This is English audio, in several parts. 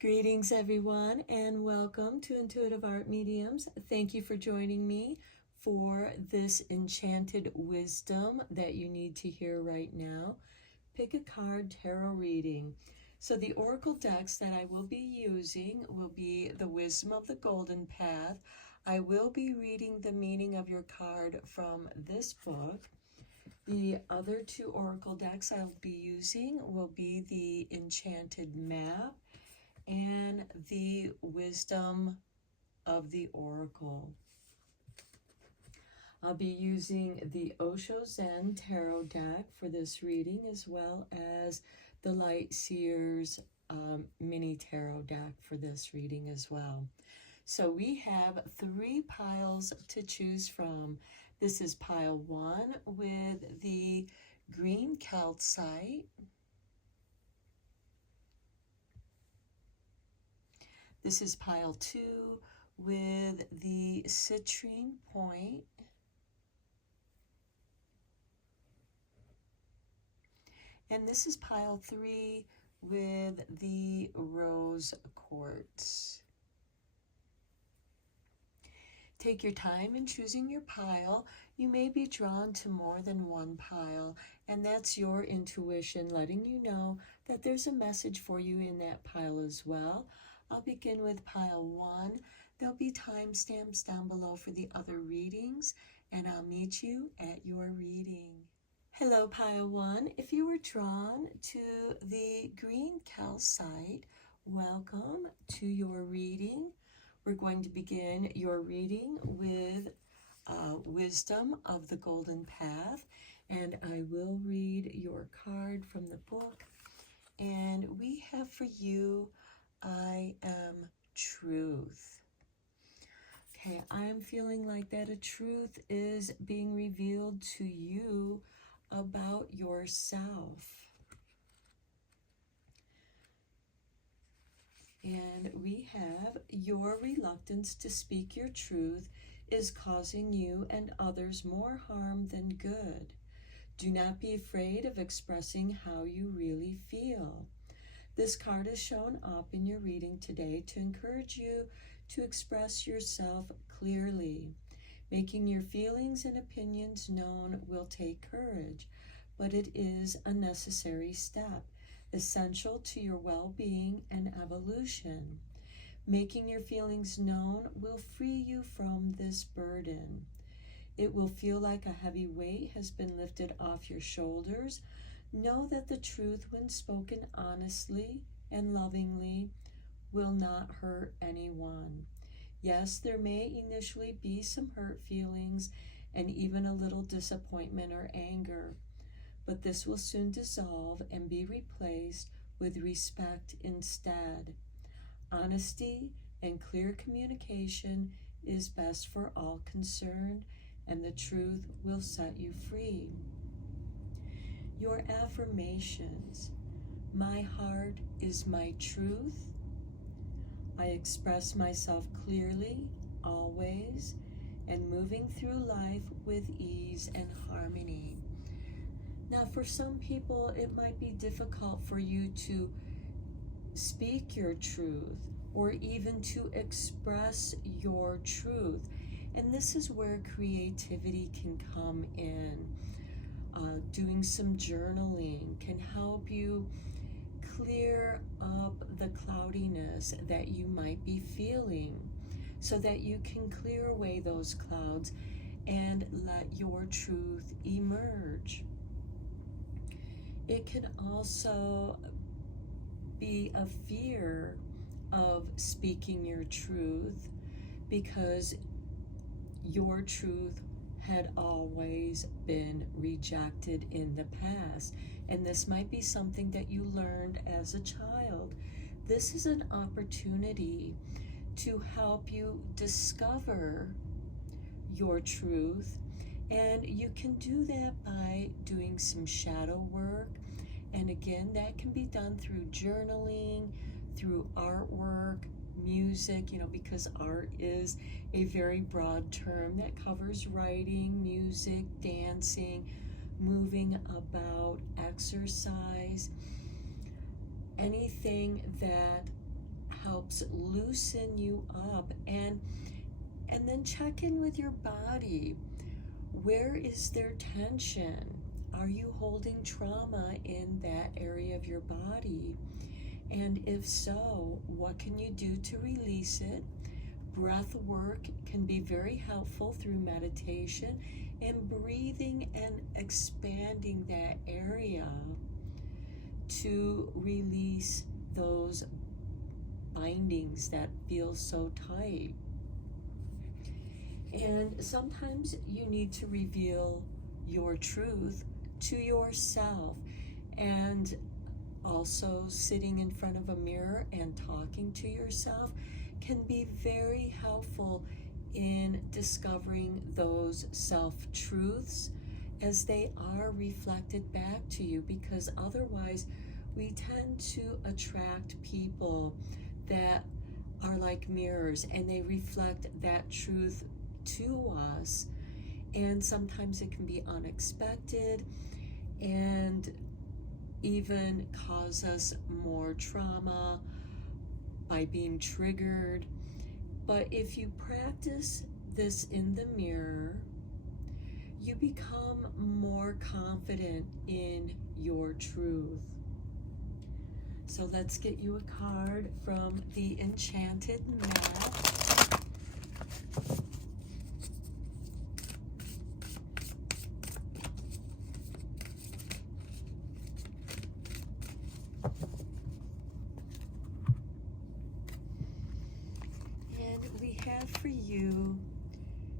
Greetings, everyone, and welcome to Intuitive Art Mediums. Thank you for joining me for this enchanted wisdom that you need to hear right now. Pick a card tarot reading. So the oracle decks that I will be using will be the Wisdom of the Golden Path. I will be reading the meaning of your card from this book. The other two oracle decks I'll be using will be the Enchanted Map and the Wisdom of the Oracle. I'll be using the Osho Zen Tarot deck for this reading, as well as the Light Seers mini tarot deck for this reading as well. So we have 3 piles to choose from. This is pile 1 with the green calcite. This is pile 2 with the citrine point. And this is pile 3 with the rose quartz. Take your time in choosing your pile. You may be drawn to more than one pile, and that's your intuition letting you know that there's a message for you in that pile as well. I'll begin with pile 1. There'll be timestamps down below for the other readings, and I'll meet you at your reading. Hello, pile 1. If you were drawn to the green calcite, welcome to your reading. We're going to begin your reading with Wisdom of the Golden Path, and I will read your card from the book. And we have for you, I am truth. Okay, I'm feeling like that a truth is being revealed to you about yourself. And we have your reluctance to speak your truth is causing you and others more harm than good. Do not be afraid of expressing how you really feel. This card is shown up in your reading today to encourage you to express yourself clearly. Making your feelings and opinions known will take courage, but it is a necessary step, essential to your well-being and evolution. Making your feelings known will free you from this burden. It will feel like a heavy weight has been lifted off your shoulders. Know that the truth, when spoken honestly and lovingly, will not hurt anyone. Yes, there may initially be some hurt feelings and even a little disappointment or anger, but this will soon dissolve and be replaced with respect instead. Honesty and clear communication is best for all concerned, and the truth will set you free. Your affirmations. My heart is my truth. I express myself clearly, always, and moving through life with ease and harmony. Now, for some people, it might be difficult for you to speak your truth or even to express your truth. And this is where creativity can come in. Doing some journaling can help you clear up the cloudiness that you might be feeling so that you can clear away those clouds and let your truth emerge. It can also be a fear of speaking your truth because your truth had always been rejected in the past. And this might be something that you learned as a child. This is an opportunity to help you discover your truth. And you can do that by doing some shadow work. And again, that can be done through journaling, through artwork, music, because art is a very broad term that covers writing, music, dancing, moving about, exercise, anything that helps loosen you up. And then check in with your body. Where is there tension? Are you holding trauma in that area of your body? And if so, what can you do to release it? Breath work can be very helpful through meditation and breathing and expanding that area to release those bindings that feel so tight. And sometimes you need to reveal your truth to yourself. And also sitting in front of a mirror and talking to yourself can be very helpful in discovering those self-truths as they are reflected back to you, because otherwise we tend to attract people that are like mirrors and they reflect that truth to us, and sometimes it can be unexpected and even cause us more trauma by being triggered. But if you practice this in the mirror, you become more confident in your truth. So let's get you a card from the Enchanted map. For you,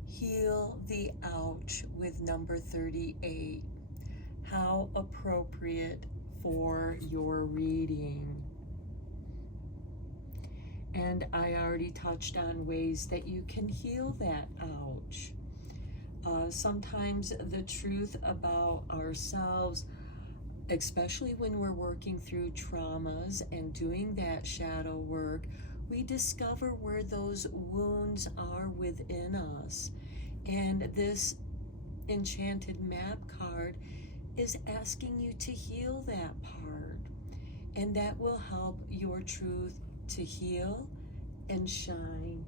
heal the ouch with number 38. How appropriate for your reading. And I already touched on ways that you can heal that ouch. Sometimes the truth about ourselves, especially when we're working through traumas and doing that shadow work, we discover where those wounds are within us. And this Enchanted map card is asking you to heal that part. And that will help your truth to heal and shine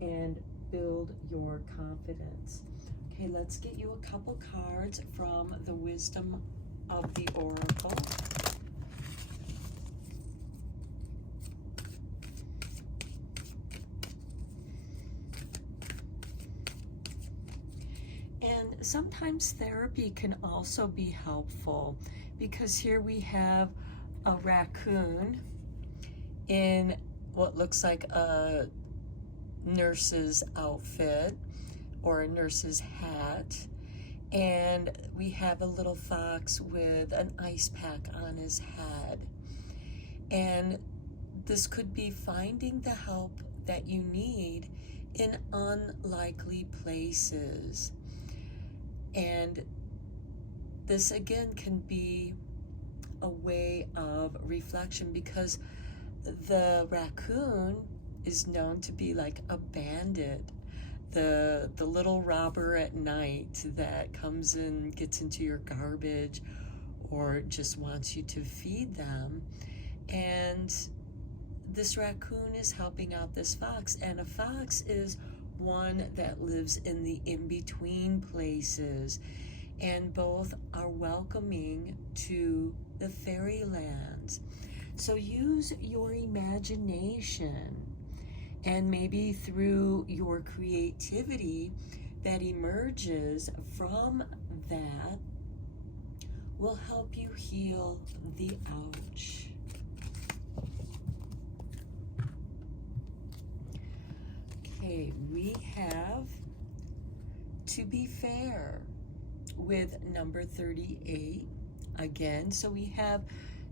and build your confidence. Okay, let's get you a couple cards from the Wisdom of the Oracle. And sometimes therapy can also be helpful, because here we have a raccoon in what looks like a nurse's outfit or a nurse's hat. And we have a little fox with an ice pack on his head. And this could be finding the help that you need in unlikely places. And this again can be a way of reflection, because the raccoon is known to be like a bandit, the little robber at night that comes and gets into your garbage or just wants you to feed them. And this raccoon is helping out this fox, and a fox is one that lives in the in-between places, and both are welcoming to the fairylands. So use your imagination, and maybe through your creativity that emerges from that will help you heal the ouch. Okay, we have to be fair with number 38 again. So we have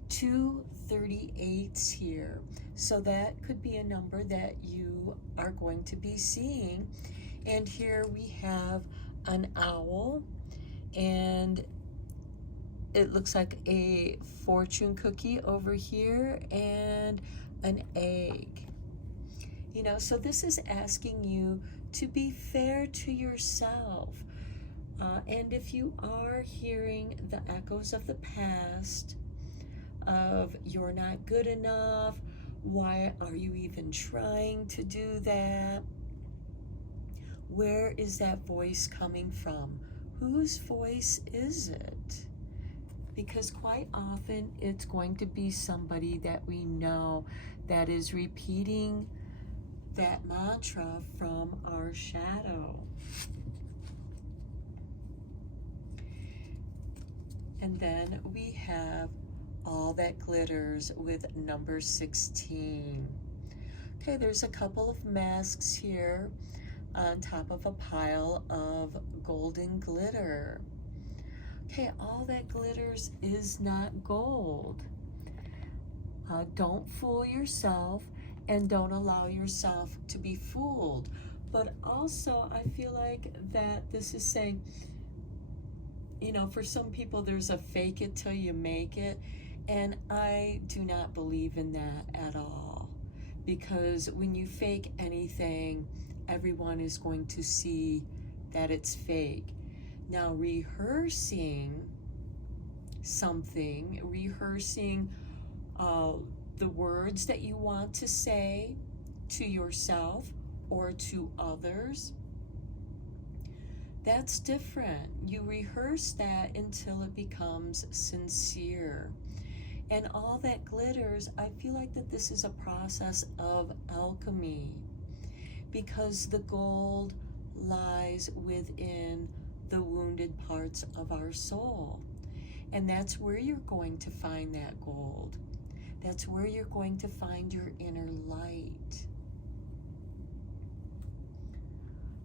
two 38s here. So that could be a number that you are going to be seeing. And here we have an owl, and it looks like a fortune cookie over here and an egg. You know, so this is asking you to be fair to yourself. And if you are hearing the echoes of the past, of you're not good enough, Why are you even trying to do that? Where is that voice coming from? Whose voice is it? Because quite often it's going to be somebody that we know that is repeating that mantra from our shadow. And then we have all that glitters with number 16. Okay, there's a couple of masks here on top of a pile of golden glitter. Okay, all that glitters is not gold. Don't fool yourself, and don't allow yourself to be fooled. But also, I feel like that this is saying, you know, for some people there's a fake it till you make it, and I do not believe in that at all. Because when you fake anything, everyone is going to see that it's fake. Now, rehearsing something, rehearsing the words that you want to say to yourself or to others, that's different. You rehearse that until it becomes sincere. And all that glitters, I feel like that this is a process of alchemy, because the gold lies within the wounded parts of our soul. And that's where you're going to find that gold. That's where you're going to find your inner light.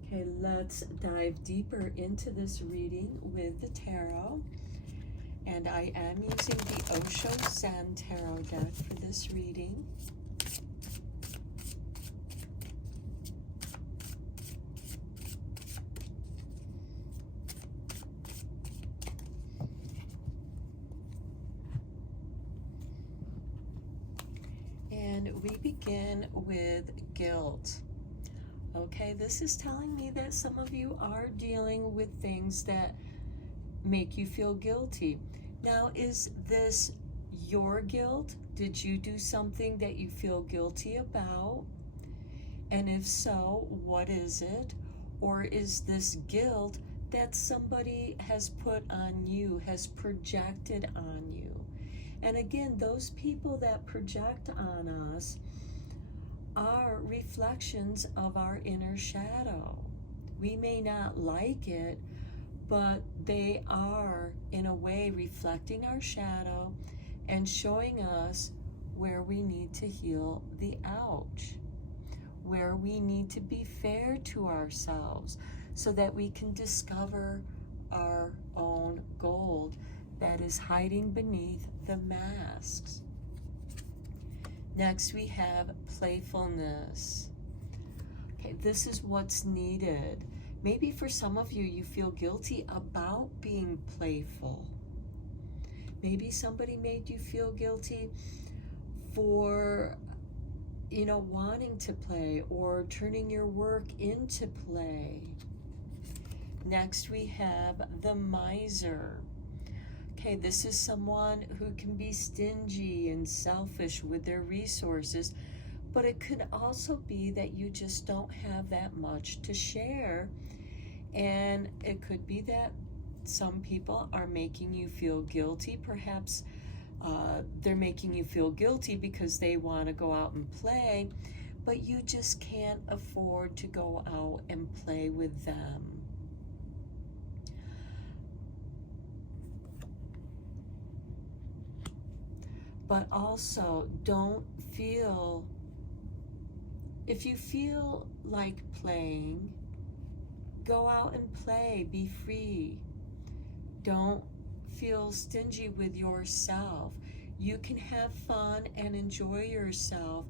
Okay, let's dive deeper into this reading with the tarot. And I am using the Osho Zen Tarot deck for this reading. And we begin with guilt. Okay, this is telling me that some of you are dealing with things that make you feel guilty. Now, is this your guilt? Did you do something that you feel guilty about? And if so, what is it? Or is this guilt that somebody has put on you, has projected on you? And again, those people that project on us are reflections of our inner shadow. We may not like it, but they are, in a way, reflecting our shadow and showing us where we need to heal the ouch, where we need to be fair to ourselves so that we can discover our own gold that is hiding beneath the masks. Next, we have playfulness. Okay, this is what's needed. Maybe for some of you, you feel guilty about being playful. Maybe somebody made you feel guilty for, you know, wanting to play or turning your work into play. Next, we have the miser. Okay, this is someone who can be stingy and selfish with their resources, but it could also be that you just don't have that much to share. And it could be that some people are making you feel guilty. Perhaps they're making you feel guilty because they want to go out and play, but you just can't afford to go out and play with them. But also, don't feel, if you feel like playing, go out and play, be free. Don't feel stingy with yourself. You can have fun and enjoy yourself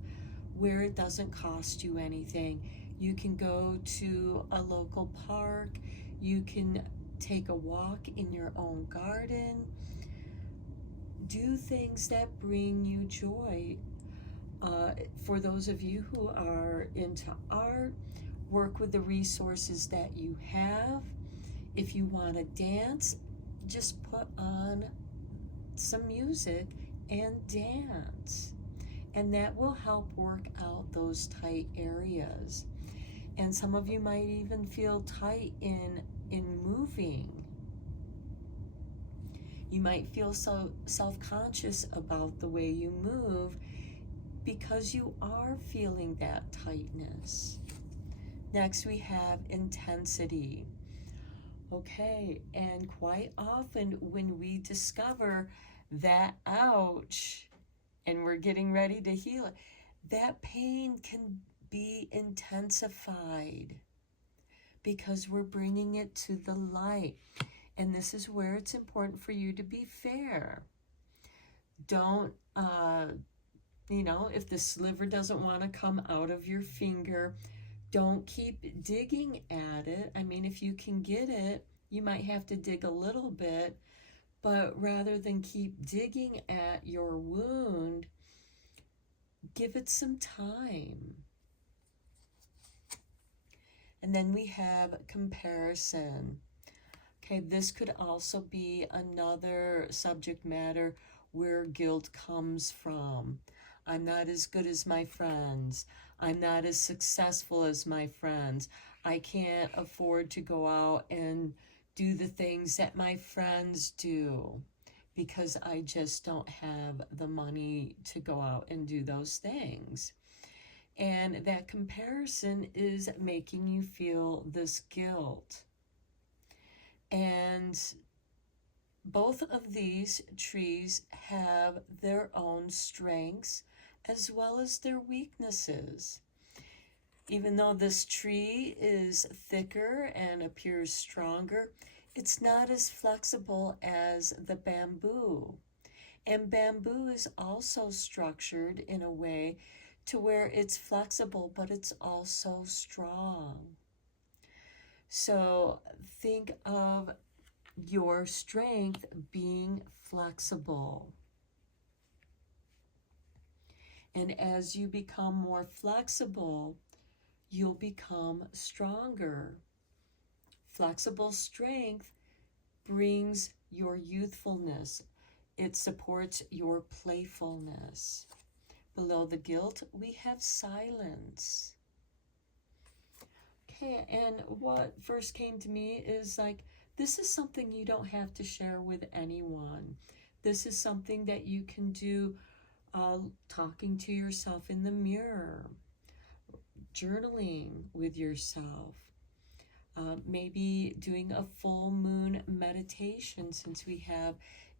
where it doesn't cost you anything. You can go to a local park. You can take a walk in your own garden. Do things that bring you joy. For those of you who are into art, work with the resources that you have. If you want to dance, just put on some music and dance. And that will help work out those tight areas. And some of you might even feel tight in moving. You might feel so self-conscious about the way you move because you are feeling that tightness. Next, we have intensity. Okay, and quite often when we discover that, ouch, and we're getting ready to heal it, that pain can be intensified because we're bringing it to the light. And this is where it's important for you to be fair. Don't, if the sliver doesn't want to come out of your finger, don't keep digging at it. I mean, if you can get it, you might have to dig a little bit, but rather than keep digging at your wound, give it some time. And then we have comparison. Okay, this could also be another subject matter where guilt comes from. I'm not as good as my friends. I'm not as successful as my friends. I can't afford to go out and do the things that my friends do because I just don't have the money to go out and do those things. And that comparison is making you feel this guilt. And both of these trees have their own strengths as well as their weaknesses. Even though this tree is thicker and appears stronger, it's not as flexible as the bamboo. And bamboo is also structured in a way to where it's flexible, but it's also strong. So think of your strength being flexible. And as you become more flexible, you'll become stronger. Flexible strength brings your youthfulness. It supports your playfulness. Below the guilt, we have silence. Okay, and what first came to me is like, this is something you don't have to share with anyone. This is something that you can do talking to yourself in the mirror, journaling with yourself, maybe doing a full moon meditation since we have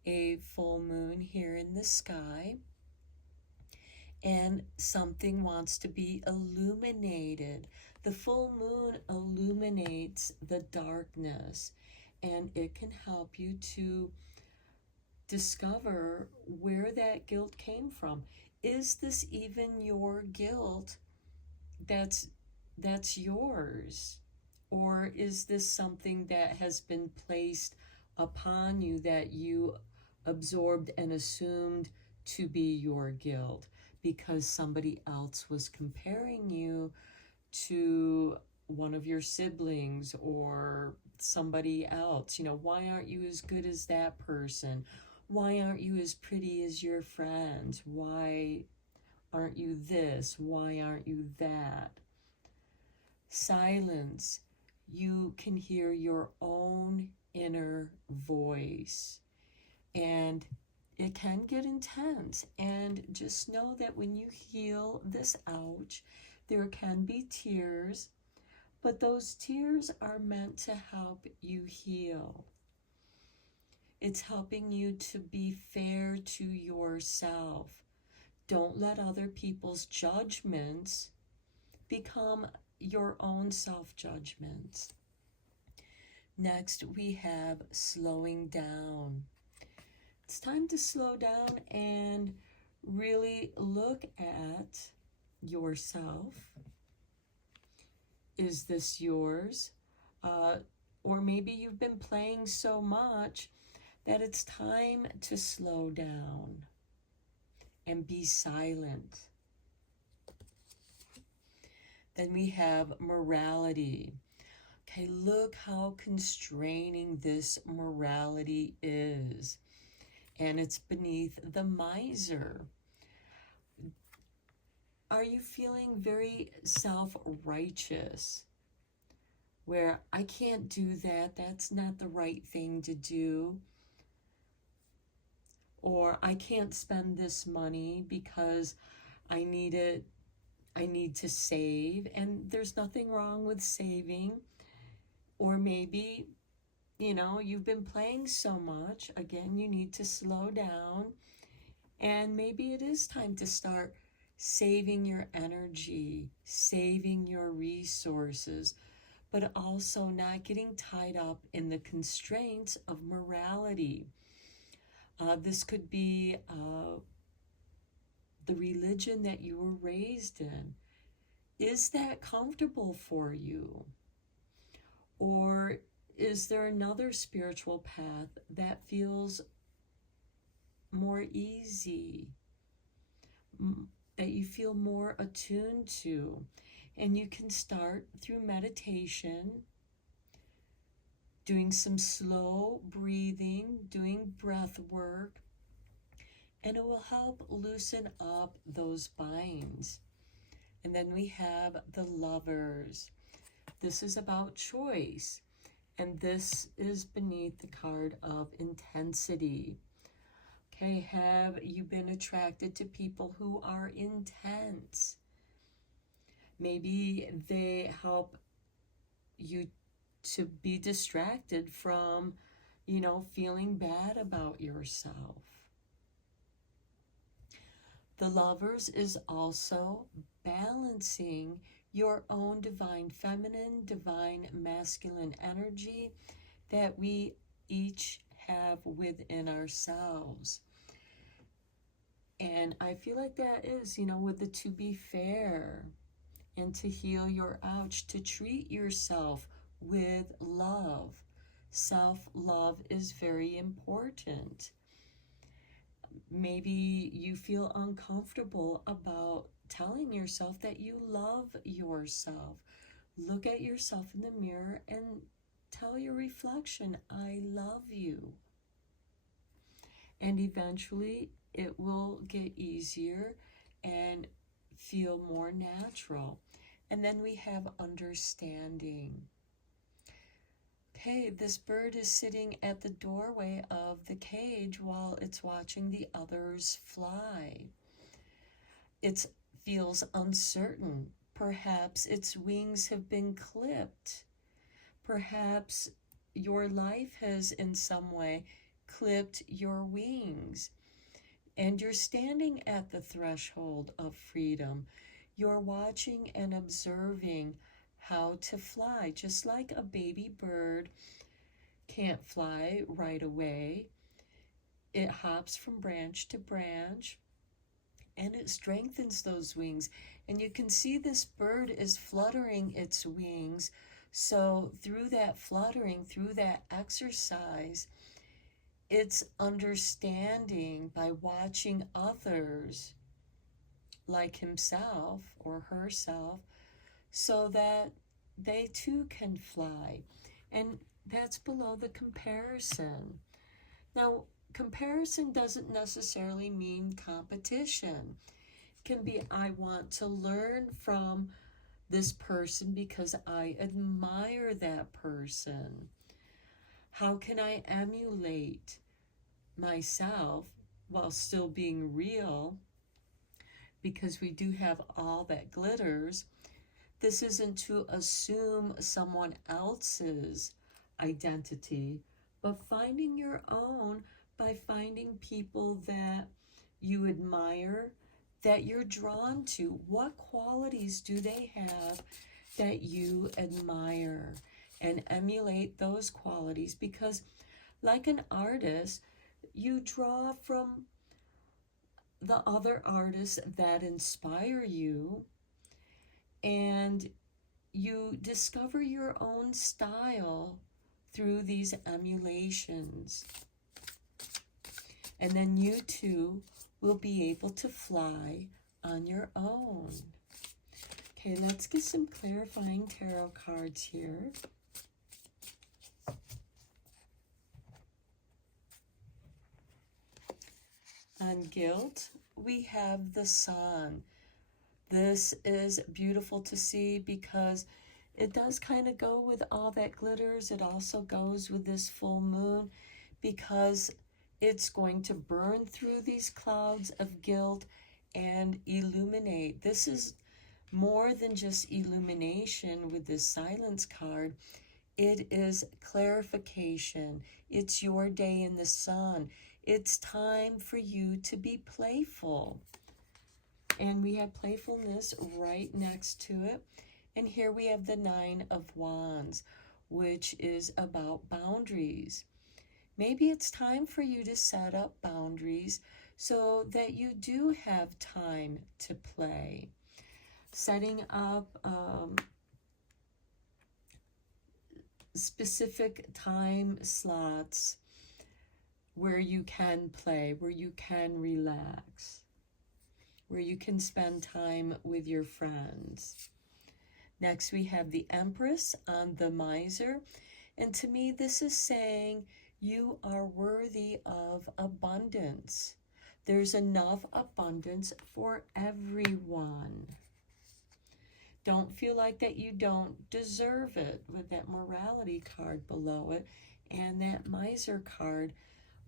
a full moon here in the sky. And something wants to be illuminated. The full moon illuminates the darkness, and it can help you to discover where that guilt came from. Is this even your guilt that's yours? Or is this something that has been placed upon you that you absorbed and assumed to be your guilt because somebody else was comparing you to one of your siblings or somebody else? Why aren't you as good as that person? Why aren't you as pretty as your friends? Why aren't you this? Why aren't you that? Silence. You can hear your own inner voice, and it can get intense. And just know that when you heal this ouch, there can be tears, but those tears are meant to help you heal. It's helping you to be fair to yourself. Don't let other people's judgments become your own self-judgments. Next, we have slowing down. It's time to slow down and really look at yourself. Is this yours? Or maybe you've been playing so much that it's time to slow down and be silent. Then we have morality. Okay, look how constraining this morality is. And it's beneath the miser. Are you feeling very self-righteous, where I can't do that, that's not the right thing to do, or I can't spend this money because I need it, I need to save, and there's nothing wrong with saving. Or maybe, you've been playing so much, again, you need to slow down, and maybe it is time to start saving your energy, saving your resources, but also not getting tied up in the constraints of morality. This could be the religion that you were raised in. Is that comfortable for you? Or is there another spiritual path that feels more easy, that you feel more attuned to? And you can start through meditation, doing some slow breathing, doing breath work, and it will help loosen up those binds. And then we have the Lovers. This is about choice, and this is beneath the card of intensity. Okay, have you been attracted to people who are intense? Maybe they help you to be distracted from, feeling bad about yourself. The Lovers is also balancing your own divine feminine, divine masculine energy that we each have within ourselves. And I feel like that is, with the to be fair and to heal your ouch, to treat yourself with love. Self-love is very important. Maybe you feel uncomfortable about telling yourself that you love yourself. Look at yourself in the mirror and tell your reflection, I love you. And eventually it will get easier and feel more natural. And then we have understanding. Okay, this bird is sitting at the doorway of the cage while it's watching the others fly. It feels uncertain. Perhaps its wings have been clipped. Perhaps your life has in some way clipped your wings. And you're standing at the threshold of freedom. You're watching and observing how to fly, just like a baby bird can't fly right away. It hops from branch to branch and it strengthens those wings. And you can see this bird is fluttering its wings. So through that fluttering, through that exercise, it's understanding by watching others like himself or herself so that they too can fly. And that's below the comparison. Now, comparison doesn't necessarily mean competition. It can be, I want to learn from this person because I admire that person. How can I emulate myself while still being real? Because we do have all that glitters. This isn't to assume someone else's identity, but finding your own by finding people that you admire, that you're drawn to. What qualities do they have that you admire? And emulate those qualities, because like an artist, you draw from the other artists that inspire you, and you discover your own style through these emulations. And then you too will be able to fly on your own. Okay, let's get some clarifying tarot cards here. On guilt, we have the Sun. This is beautiful to see because it does kind of go with all that glitters. It also goes with this full moon because it's going to burn through these clouds of guilt and illuminate. This is more than just illumination with this silence card. It is clarification. It's your day in the sun. It's time for you to be playful. And we have playfulness right next to it. And here we have the Nine of Wands, which is about boundaries. Maybe it's time for you to set up boundaries so that you do have time to play. Setting up specific time slots where you can play, where you can relax, where you can spend time with your friends. Next, we have the Empress on the Miser. And to me, this is saying you are worthy of abundance. There's enough abundance for everyone. Don't feel like that you don't deserve it with that Morality card below it and that Miser card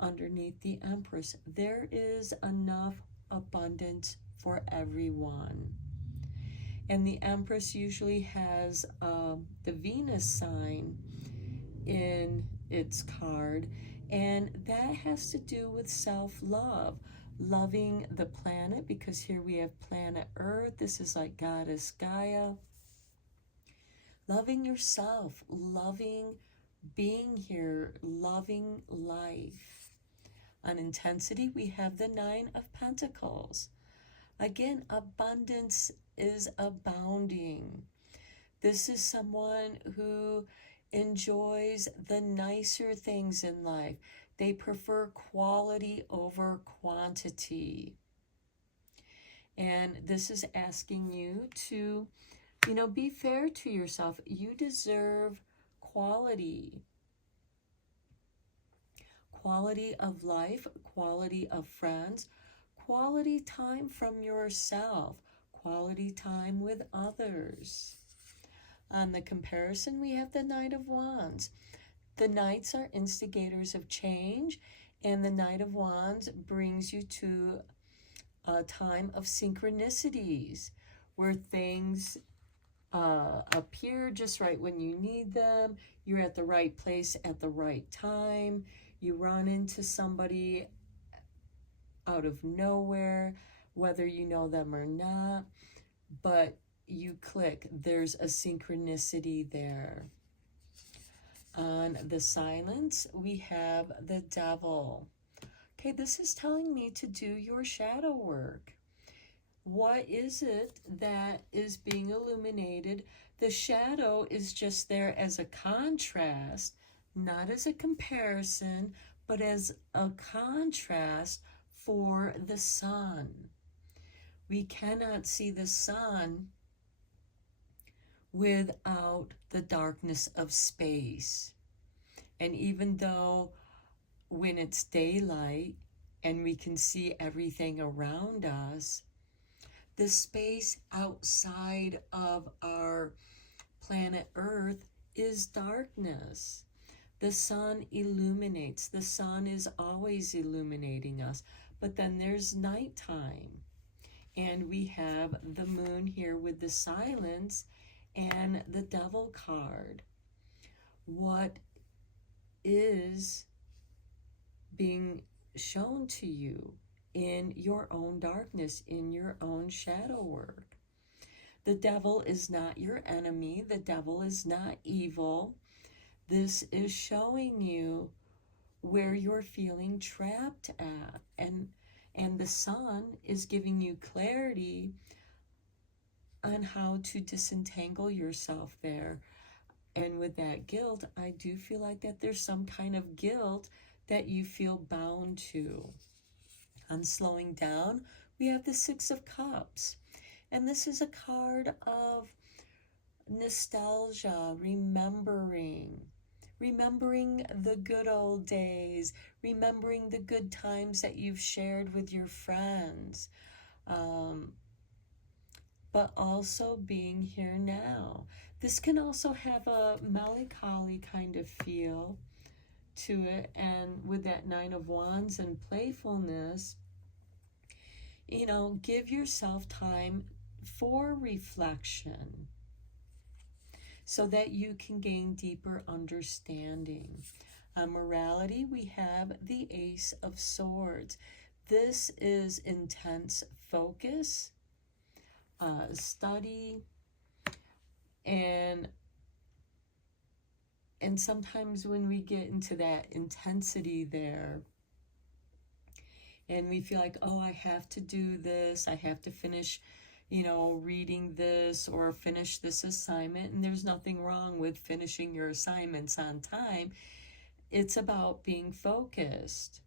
underneath the Empress. There is enough abundance for everyone. And the Empress usually has the Venus sign in its card, and that has to do with self-love, loving the planet, because here we have planet Earth. This is like Goddess Gaia. Loving yourself, loving being here, loving life. On intensity, we have the Nine of Pentacles. Again, abundance is abounding. This is someone who enjoys the nicer things in life. They prefer quality over quantity. And this is asking you to, be fair to yourself. You deserve quality. Quality of life, quality of friends, quality time from yourself, quality time with others. On the comparison, we have the Knight of Wands. The Knights are instigators of change, and the Knight of Wands brings you to a time of synchronicities where things appear just right when you need them. You're at the right place at the right time. You run into somebody out of nowhere, whether you know them or not, but you click. There's a synchronicity there. On the Silence, we have the Devil. Okay, this is telling me to do your shadow work. What is it that is being illuminated? The shadow is just there as a contrast, not as a comparison, but as a contrast for the sun. We cannot see the sun without the darkness of space. And even though when it's daylight and we can see everything around us, the space outside of our planet Earth is darkness. The sun illuminates. The sun is always illuminating us. But then there's nighttime. And we have the moon here with the Silence and the Devil card. What is being shown to you in your own darkness, in your own shadow work? The devil is not your enemy. The devil is not evil. This is showing you where you're feeling trapped at. And the sun is giving you clarity on how to disentangle yourself there. And with that guilt, I do feel like that there's some kind of guilt that you feel bound to. On slowing down, we have the Six of Cups. And this is a card of nostalgia, remembering the good old days, remembering the good times that you've shared with your friends. but also being here now. This can also have a melancholy kind of feel to it, and with that Nine of Wands and playfulness, you know, give yourself time for reflection so that you can gain deeper understanding. On morality, we have the Ace of Swords. This is intense focus, study, and sometimes when we get into that intensity there, and we feel like, oh, I have to do this, I have to finish, you know, reading this or finish this assignment. And there's nothing wrong with finishing your assignments on time. It's about being focused.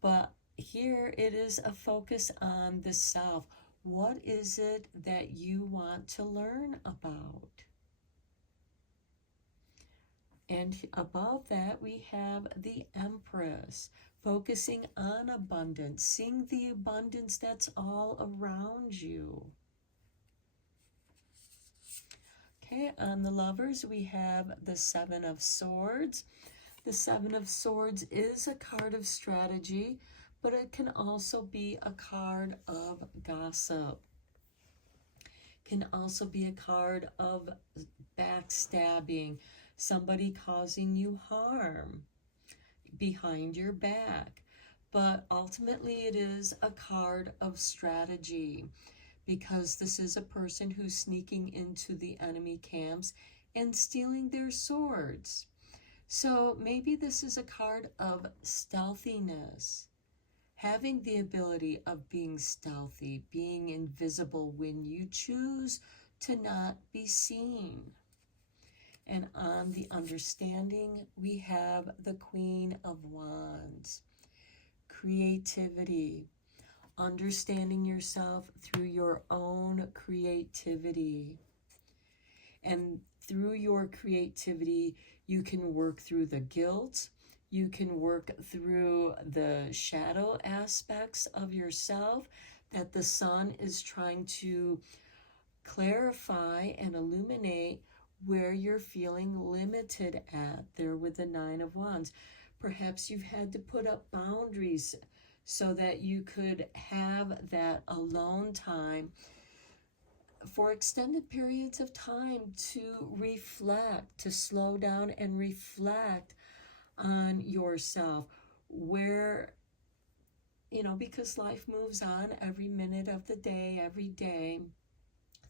But here it is a focus on the self. What is it that you want to learn about? And above that, we have the Empress, focusing on abundance, seeing the abundance that's all around you. Okay, on the Lovers, we have the Seven of Swords. The Seven of Swords is a card of strategy, but it can also be a card of gossip. Can also be a card of backstabbing, somebody causing you harm behind your back. But ultimately it is a card of strategy, because this is a person who's sneaking into the enemy camps and stealing their swords. So maybe this is a card of stealthiness, having the ability of being stealthy, being invisible when you choose to not be seen. And on the Understanding, we have the Queen of Wands. Creativity, understanding yourself through your own creativity. And through your creativity, you can work through the guilt, you can work through the shadow aspects of yourself that the Sun is trying to clarify and illuminate, where you're feeling limited at there with the Nine of Wands. Perhaps you've had to put up boundaries so that you could have that alone time for extended periods of time to reflect, to slow down and reflect on yourself. Where, you know, because life moves on every minute of the day, every day,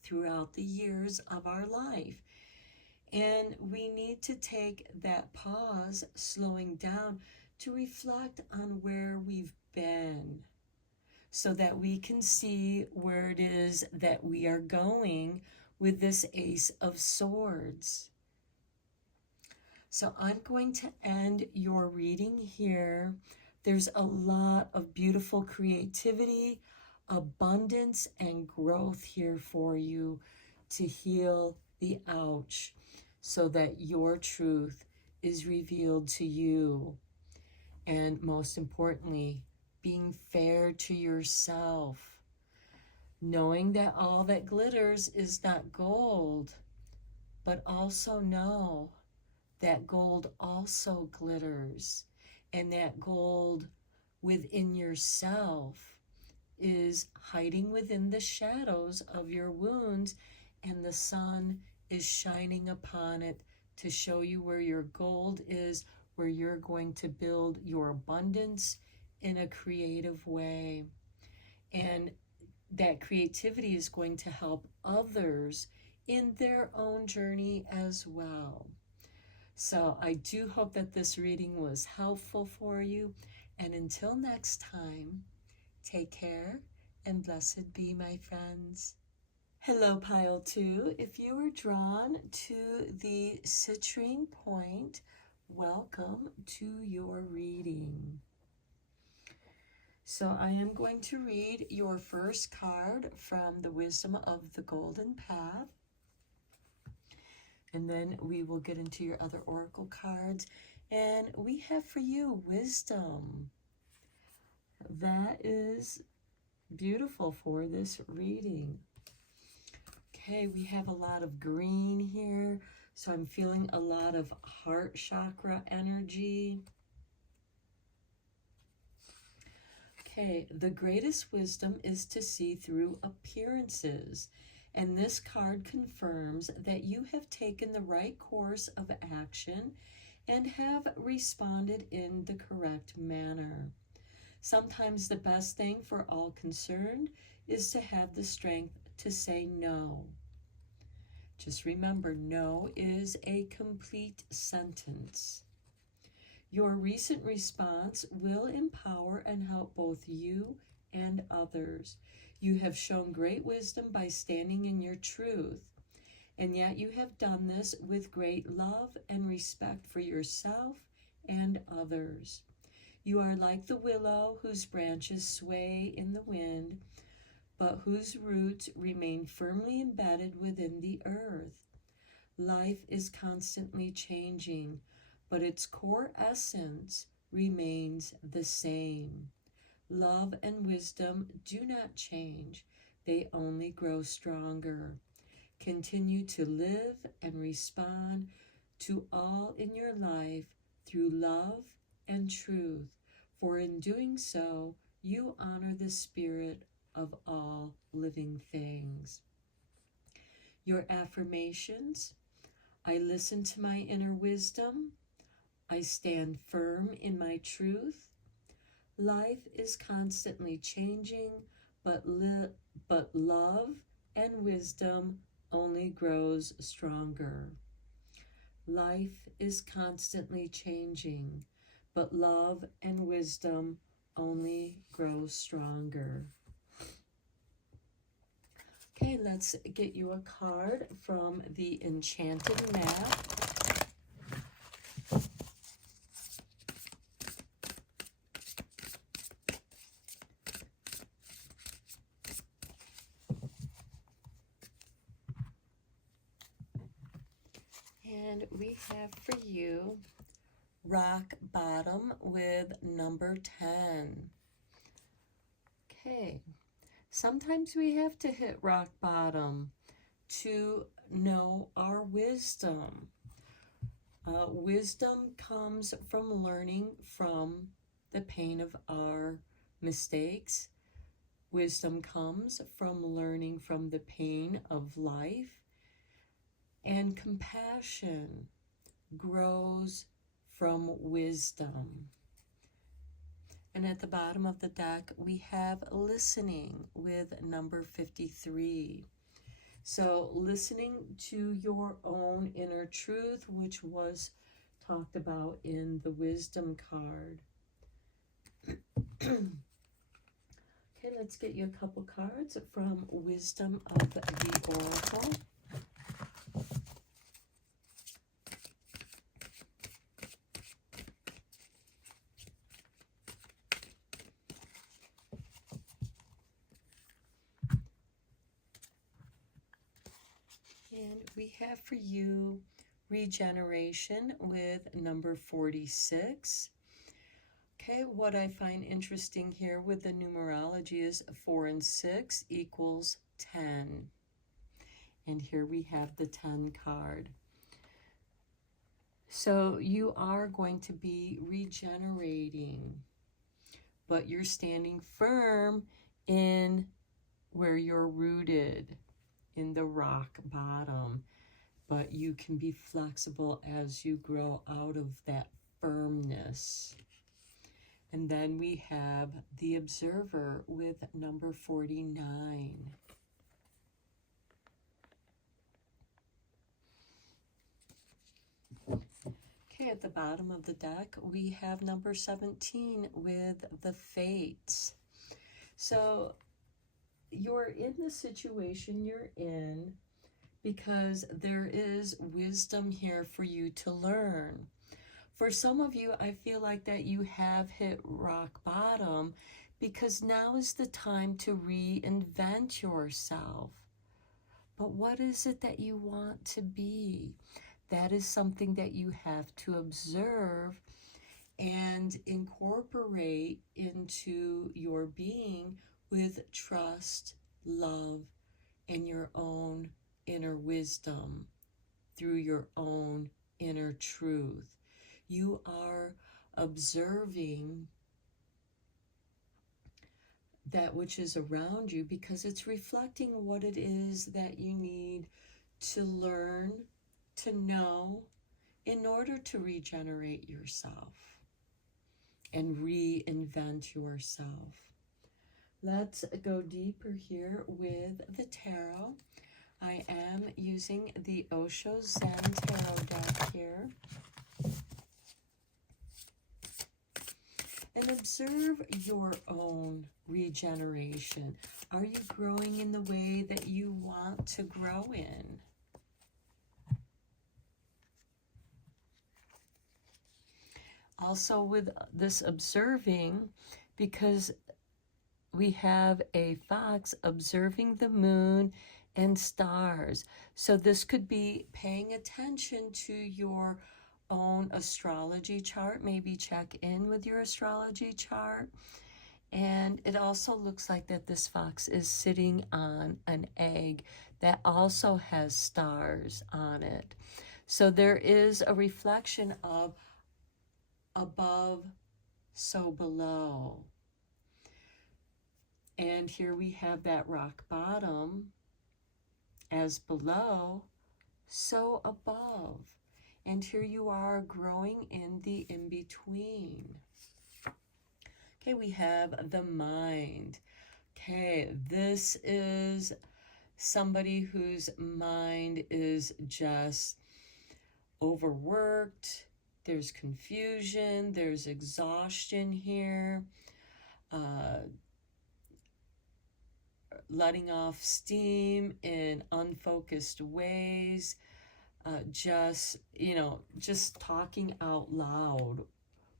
throughout the years of our life. And we need to take that pause, slowing down, to reflect on where we've been, so that we can see where it is that we are going with this Ace of Swords. So I'm going to end your reading here. There's a lot of beautiful creativity, abundance, and growth here for you to heal the ouch, so that your truth is revealed to you. And most importantly, being fair to yourself, knowing that all that glitters is not gold, but also know that gold also glitters, and that gold within yourself is hiding within the shadows of your wounds, and the Sun is shining upon it to show you where your gold is, where you're going to build your abundance in a creative way. And that creativity is going to help others in their own journey as well. So I do hope that this reading was helpful for you. And until next time, take care and blessed be, my friends. Hello, Pile 2. If you were drawn to the citrine point, welcome to your reading. So I am going to read your first card from the Wisdom of the Golden Path. And then we will get into your other oracle cards. And we have for you wisdom. That is beautiful for this reading. Okay, we have a lot of green here, so I'm feeling a lot of heart chakra energy. Okay, the greatest wisdom is to see through appearances, and this card confirms that you have taken the right course of action and have responded in the correct manner. Sometimes the best thing for all concerned is to have the strength to say no. Just remember, no is a complete sentence. Your recent response will empower and help both you and others. You have shown great wisdom by standing in your truth, and yet you have done this with great love and respect for yourself and others. You are like the willow whose branches sway in the wind, but whose roots remain firmly embedded within the earth. Life is constantly changing, but its core essence remains the same. Love and wisdom do not change, they only grow stronger. Continue to live and respond to all in your life through love and truth, for in doing so, you honor the spirit of all living things. Your affirmations: I listen to my inner wisdom. I stand firm in my truth. Life is constantly changing, but love and wisdom only grows stronger. Life is constantly changing, but love and wisdom only grows stronger. Okay, let's get you a card from the Enchanted map. And we have for you rock bottom with number 10. Okay, sometimes we have to hit rock bottom to know our wisdom. Wisdom comes from learning from the pain of our mistakes. Wisdom comes from learning from the pain of life. And compassion grows from wisdom. And at the bottom of the deck, we have listening with number 53. So listening to your own inner truth, which was talked about in the wisdom card. Okay, let's get you a couple cards from Wisdom of the Oracle. And we have for you regeneration with number 46. Okay, what I find interesting here with the numerology is 4 and 6 equals 10. And here we have the 10 card. So you are going to be regenerating, but you're standing firm in where you're rooted, in the rock bottom. But you can be flexible as you grow out of that firmness. And then we have the Observer with number 49. Okay, at the bottom of the deck, we have number 17 with the Fates. So you're in the situation you're in because there is wisdom here for you to learn. For some of you, I feel like that you have hit rock bottom because now is the time to reinvent yourself. But what is it that you want to be? That is something that you have to observe and incorporate into your being with trust, love, and your own inner wisdom, through your own inner truth. You are observing that which is around you because it's reflecting what it is that you need to learn, to know, in order to regenerate yourself and reinvent yourself. Let's go deeper here with the tarot. I am using the Osho Zen Tarot deck here. And observe your own regeneration. Are you growing in the way that you want to grow in? Also with this observing, because we have a fox observing the moon and stars. So this could be paying attention to your own astrology chart. Maybe check in with your astrology chart. And it also looks like that this fox is sitting on an egg that also has stars on it. So there is a reflection of above, so below. And here we have that rock bottom, as below, so above. And here you are growing in the in-between. Okay, we have the mind. Okay, this is somebody whose mind is just overworked. There's confusion, there's exhaustion here. Letting off steam in unfocused ways, just talking out loud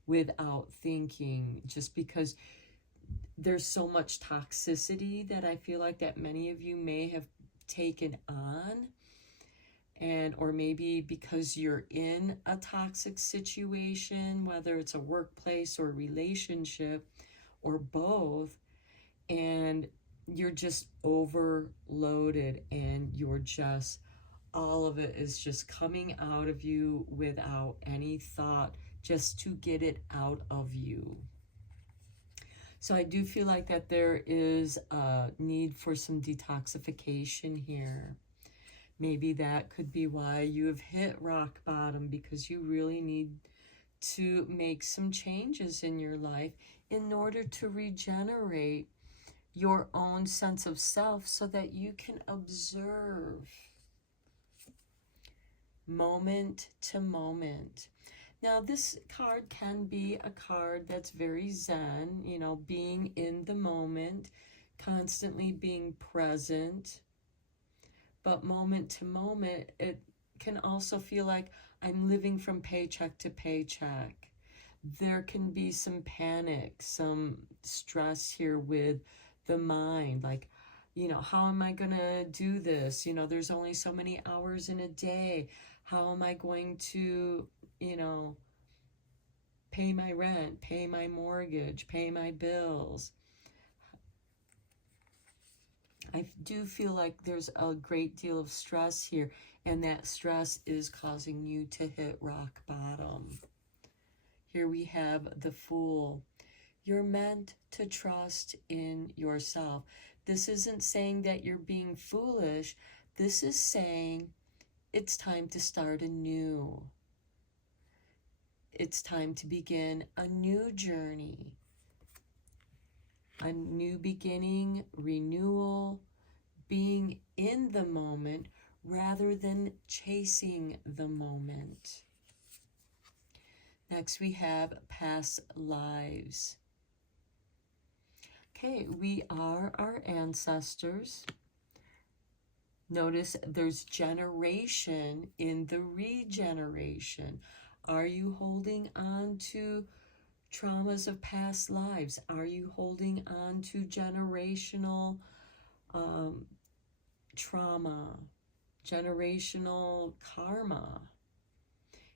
without thinking, just because there's so much toxicity that I feel like that many of you may have taken on, or maybe because you're in a toxic situation, whether it's a workplace or relationship or both, and you're just overloaded and you're just, all of it is just coming out of you without any thought, just to get it out of you. So I do feel like that there is a need for some detoxification here. Maybe that could be why you have hit rock bottom, because you really need to make some changes in your life in order to regenerate your own sense of self, so that you can observe moment to moment. Now, this card can be a card that's very zen, being in the moment, constantly being present. But moment to moment, it can also feel like I'm living from paycheck to paycheck. There can be some panic, some stress here with the mind, like, how am I gonna do this? There's only so many hours in a day. How am I going to, pay my rent, pay my mortgage, pay my bills? I do feel like there's a great deal of stress here, and that stress is causing you to hit rock bottom. Here we have the Fool. You're meant to trust in yourself. This isn't saying that you're being foolish. This is saying it's time to start anew. It's time to begin a new journey. A new beginning, renewal, being in the moment rather than chasing the moment. Next we have past lives. Okay, we are our ancestors. Notice there's generation in the regeneration. Are you holding on to traumas of past lives? Are you holding on to generational trauma, generational karma?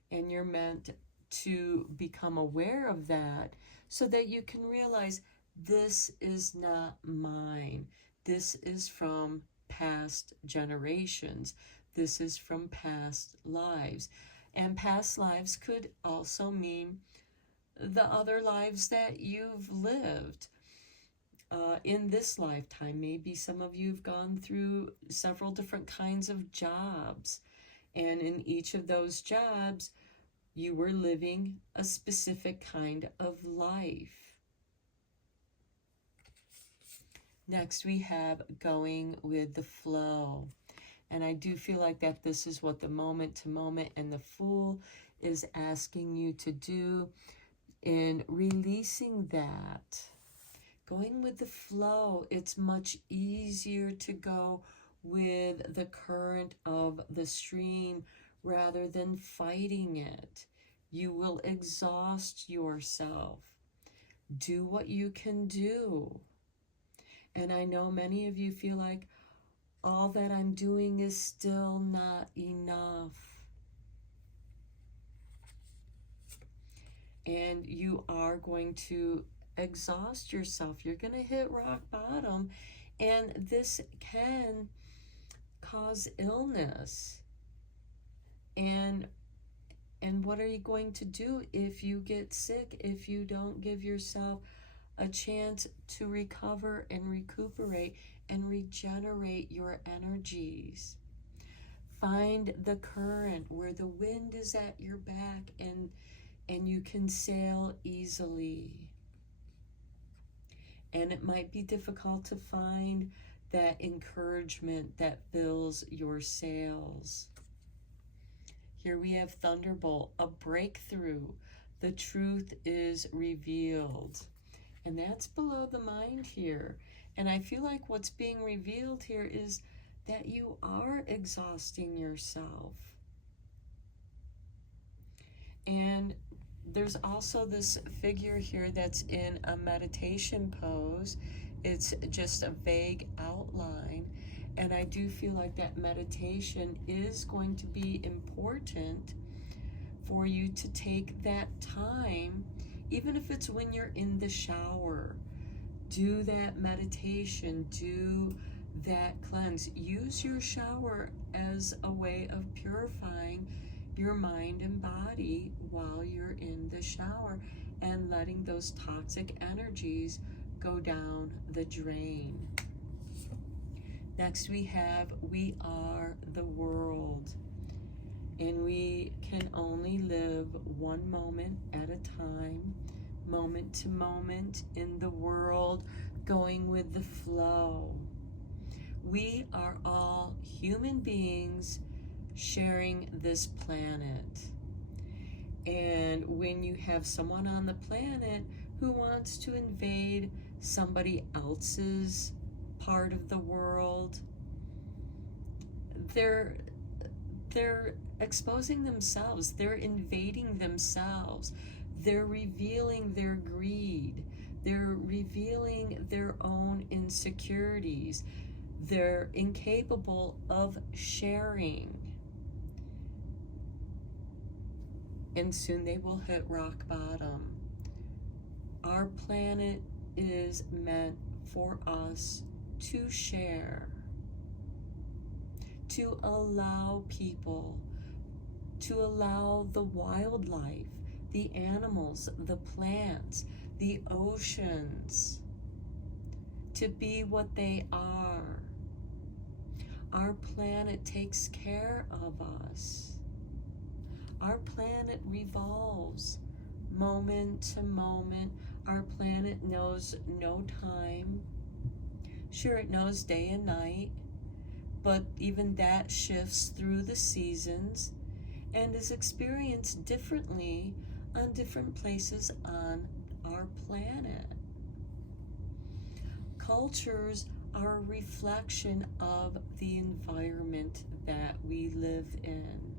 And you're meant to become aware of that so that you can realize, this is not mine. This is from past generations. This is from past lives. And past lives could also mean the other lives that you've lived in this lifetime. Maybe some of you have gone through several different kinds of jobs, and in each of those jobs you were living a specific kind of life. Next we have going with the flow. And I do feel like that this is what the moment to moment and the Fool is asking you to do in releasing that. Going with the flow, it's much easier to go with the current of the stream rather than fighting it. You will exhaust yourself. Do what you can do. And I know many of you feel like all that I'm doing is still not enough. And you are going to exhaust yourself. You're going to hit rock bottom, and this can cause illness. And what are you going to do if you get sick, if you don't give yourself a chance to recover and recuperate and regenerate your energies? Find the current where the wind is at your back and you can sail easily. And it might be difficult to find that encouragement that fills your sails. Here we have Thunderbolt, a breakthrough. The truth is revealed. And that's below the mind here. And I feel like what's being revealed here is that you are exhausting yourself. And there's also this figure here that's in a meditation pose. It's just a vague outline. And I do feel like that meditation is going to be important for you to take that time, even if it's when you're in the shower. Do that meditation, do that cleanse. Use your shower as a way of purifying your mind and body while you're in the shower and letting those toxic energies go down the drain. Next we have we are the world, and we can only live one moment at a time, moment to moment in the world, going with the flow. We are all human beings sharing this planet. And when you have someone on the planet who wants to invade somebody else's part of the world, they're exposing themselves, they're invading themselves, they're revealing their greed, they're revealing their own insecurities, they're incapable of sharing. And soon they will hit rock bottom. Our planet is meant for us to share, to allow people, to allow the wildlife, the animals, the plants, the oceans to be what they are. Our planet takes care of us. Our planet revolves moment to moment. Our planet knows no time. Sure, it knows day and night, but even that shifts through the seasons and is experienced differently on different places on our planet. Cultures are a reflection of the environment that we live in.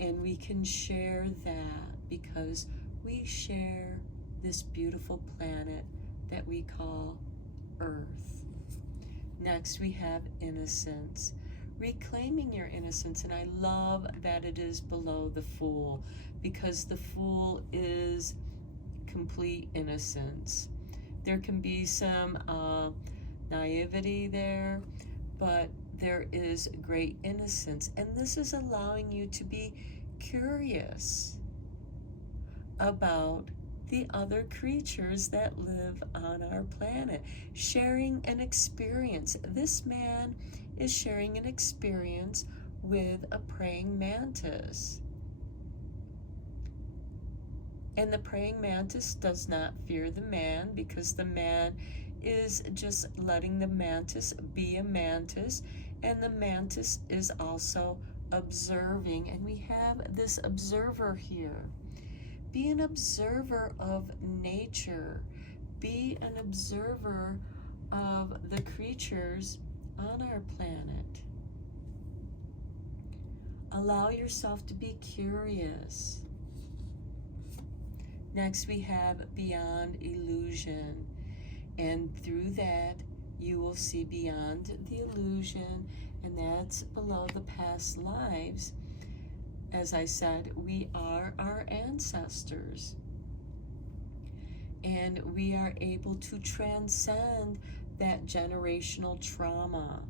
And we can share that because we share this beautiful planet that we call Earth. Next, we have innocence. Reclaiming your innocence. And I love that it is below the Fool, because the Fool is complete innocence. There can be some naivety there, but there is great innocence. And this is allowing you to be curious about the other creatures that live on our planet, sharing an experience. This man is sharing an experience with a praying mantis. And the praying mantis does not fear the man, because the man is just letting the mantis be a mantis, and the mantis is also observing. And we have this observer here. Be an observer of nature. Be an observer of the creatures on our planet. Allow yourself to be curious. Next, we have beyond illusion. And through that, you will see beyond the illusion, and that's below the past lives. As I said, we are our ancestors. And we are able to transcend that generational trauma,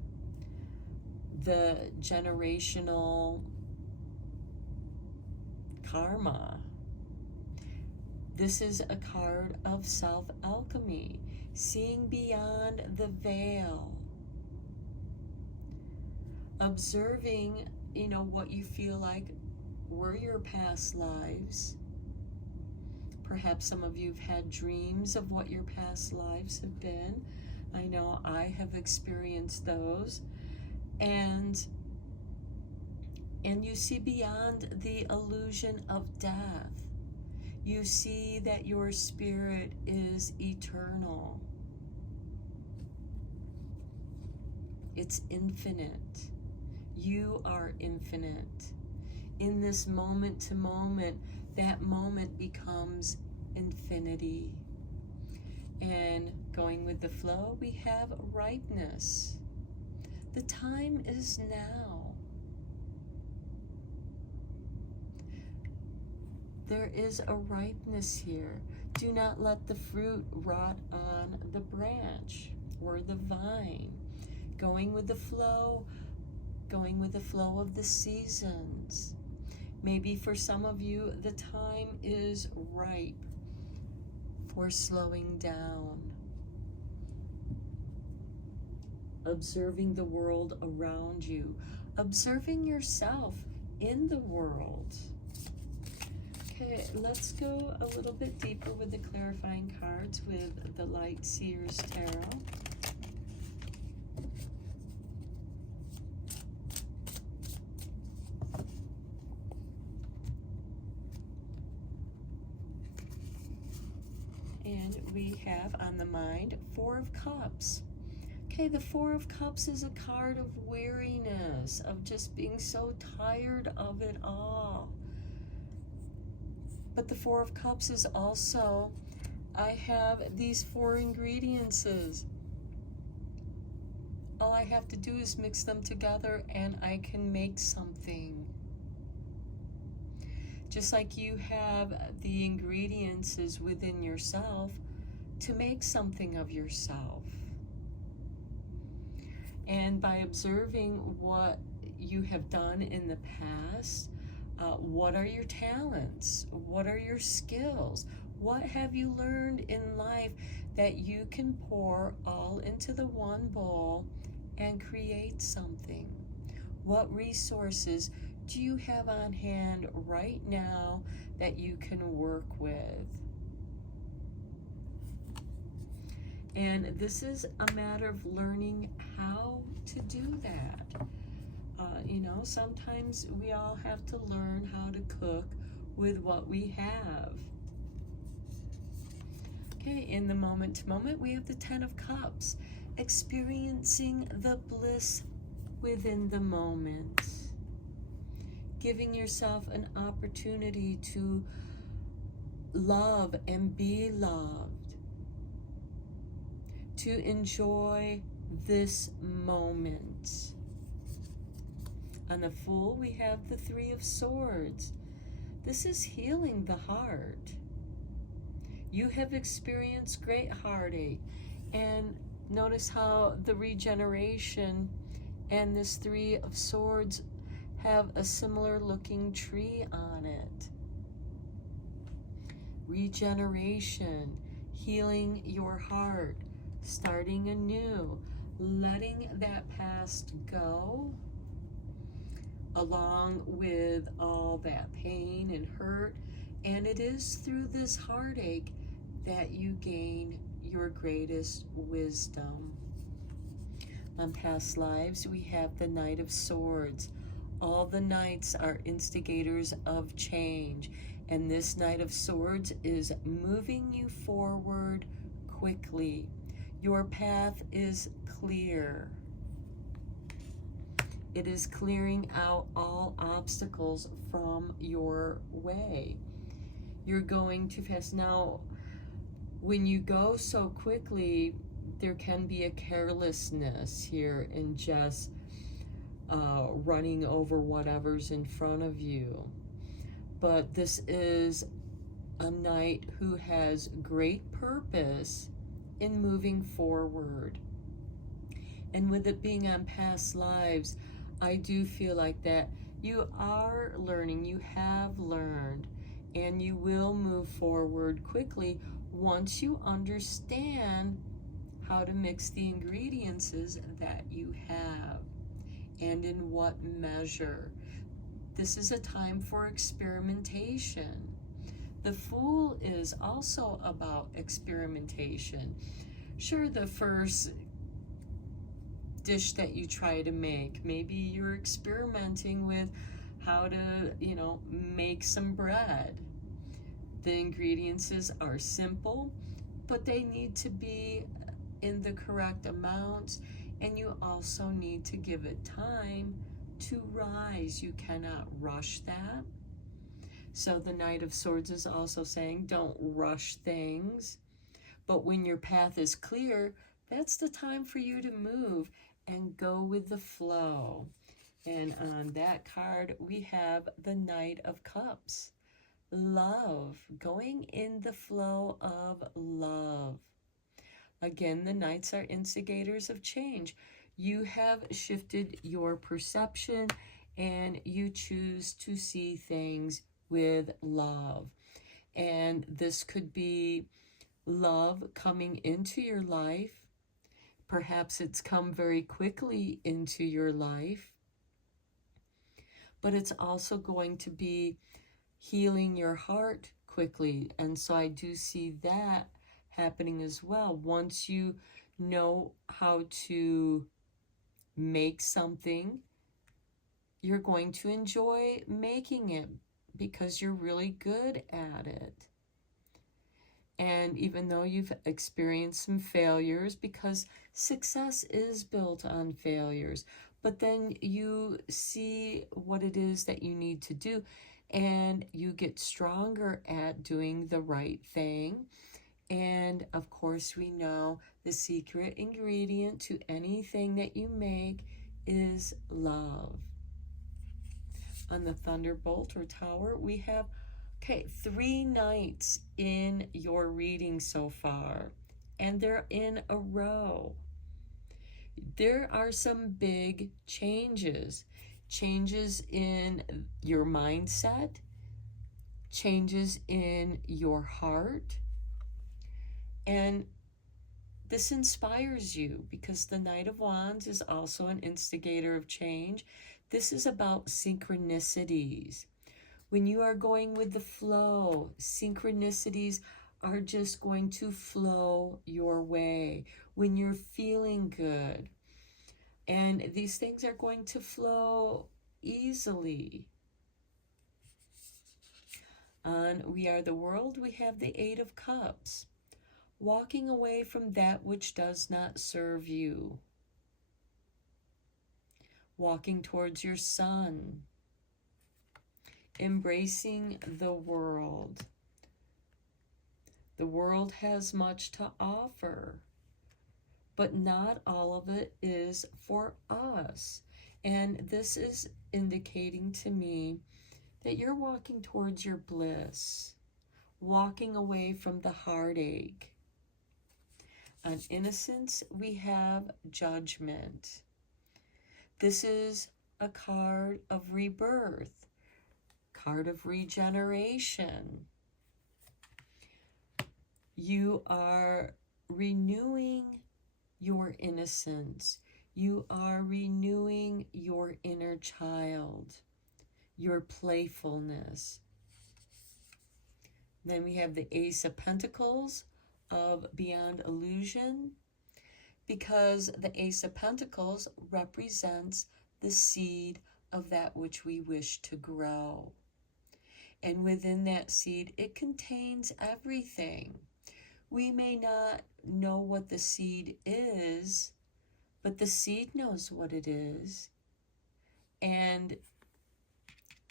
the generational karma. This is a card of self-alchemy, seeing beyond the veil, observing, what you feel like were your past lives. Perhaps some of you have had dreams of what your past lives have been. I know I have experienced those. And you see beyond the illusion of death. You see that your spirit is eternal. It's infinite. You are infinite. In this moment to moment, that moment becomes infinity. And going with the flow, we have ripeness. The time is now. There is a ripeness here. Do not let the fruit rot on the branch or the vine. Going with the flow of the seasons. Maybe for some of you, the time is ripe for slowing down. Observing the world around you. Observing yourself in the world. Okay, let's go a little bit deeper with the clarifying cards with the Light Seers Tarot. And we have on the mind, Four of Cups. Okay, the Four of Cups is a card of weariness, of just being so tired of it all. But the Four of Cups is also, I have these 4 ingredients. All I have to do is mix them together and I can make something. Just like you have the ingredients within yourself to make something of yourself. And by observing what you have done in the past, what are your talents? What are your skills? What have you learned in life that you can pour all into the one bowl and create something? What resources do you have on hand right now that you can work with? And this is a matter of learning how to do that. Sometimes we all have to learn how to cook with what we have. Okay, in the moment to moment, we have the 10 of Cups, experiencing the bliss within the moment. Giving yourself an opportunity to love and be loved. To enjoy this moment. On the Fool, we have the 3 of Swords. This is healing the heart. You have experienced great heartache, and Notice how the regeneration and this Three of Swords have a similar looking tree on it. Regeneration, healing your heart, starting anew, letting that past go, along with all that pain and hurt. And it is through this heartache that you gain your greatest wisdom. On past lives, we have the Knight of Swords. All the knights are instigators of change, and this Knight of Swords is moving you forward quickly. Your path is clear. It is clearing out all obstacles from your way. You're going too fast. Now, when you go so quickly, there can be a carelessness here in just running over whatever's in front of you. But this is a knight who has great purpose in moving forward. And with it being on past lives, I do feel like that you are learning, you have learned, and you will move forward quickly once you understand how to mix the ingredients that you have and in what measure. This is a time for experimentation. The Fool is also about experimentation. Sure, the first dish that you try to make, maybe you're experimenting with how to, make some bread. The ingredients are simple, but they need to be in the correct amounts, and you also need to give it time to rise. You cannot rush that. So the Knight of Swords is also saying, don't rush things. But when your path is clear, that's the time for you to move and go with the flow. And on that card, we have the Knight of Cups. Love, going in the flow of love. Again, the knights are instigators of change. You have shifted your perception and you choose to see things with love. And this could be love coming into your life. Perhaps it's come very quickly into your life. But it's also going to be healing your heart quickly. And so I do see that happening as well. Once you know how to make something, you're going to enjoy making it because you're really good at it. And even though you've experienced some failures, because success is built on failures, but then you see what it is that you need to do, and you get stronger at doing the right thing. And of course, we know the secret ingredient to anything that you make is love. On the Thunderbolt or Tower, we have 3 knights in your reading so far, and they're in a row. There are some big changes in your mindset, changes in your heart, and this inspires you because the Knight of Wands is also an instigator of change. This is about synchronicities. When you are going with the flow, synchronicities are just going to flow your way when you're feeling good. And these things are going to flow easily. On We Are the World, we have the 8 of Cups. Walking away from that which does not serve you. Walking towards your sun. Embracing the world. The world has much to offer, but not all of it is for us. And this is indicating to me that you're walking towards your bliss, walking away from the heartache. On innocence, we have judgment. This is a card of rebirth, card of regeneration. You are renewing your innocence. You are renewing your inner child, your playfulness. Then we have the Ace of Pentacles of Beyond Illusion, because the Ace of Pentacles represents the seed of that which we wish to grow. And within that seed, it contains everything. We may not know what the seed is, but the seed knows what it is. And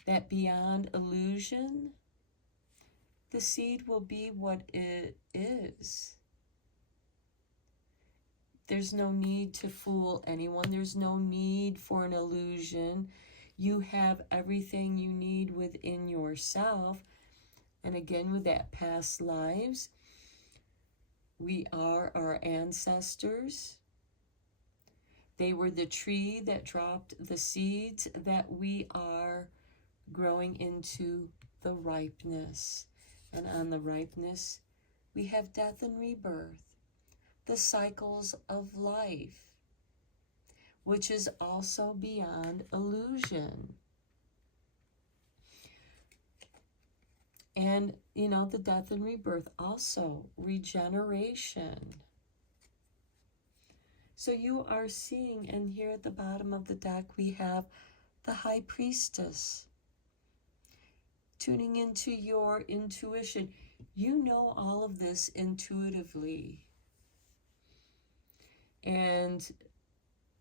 that beyond illusion, the seed will be what it is. There's no need to fool anyone. There's no need for an illusion. You have everything you need within yourself. And again, with that past lives, we are our ancestors. They were the tree that dropped the seeds that we are growing into the ripeness. And on the ripeness, we have death and rebirth, the cycles of life, which is also beyond illusion. And, the death and rebirth, also regeneration. So you are seeing, and here at the bottom of the deck, we have the High Priestess. Tuning into your intuition. You know all of this intuitively. And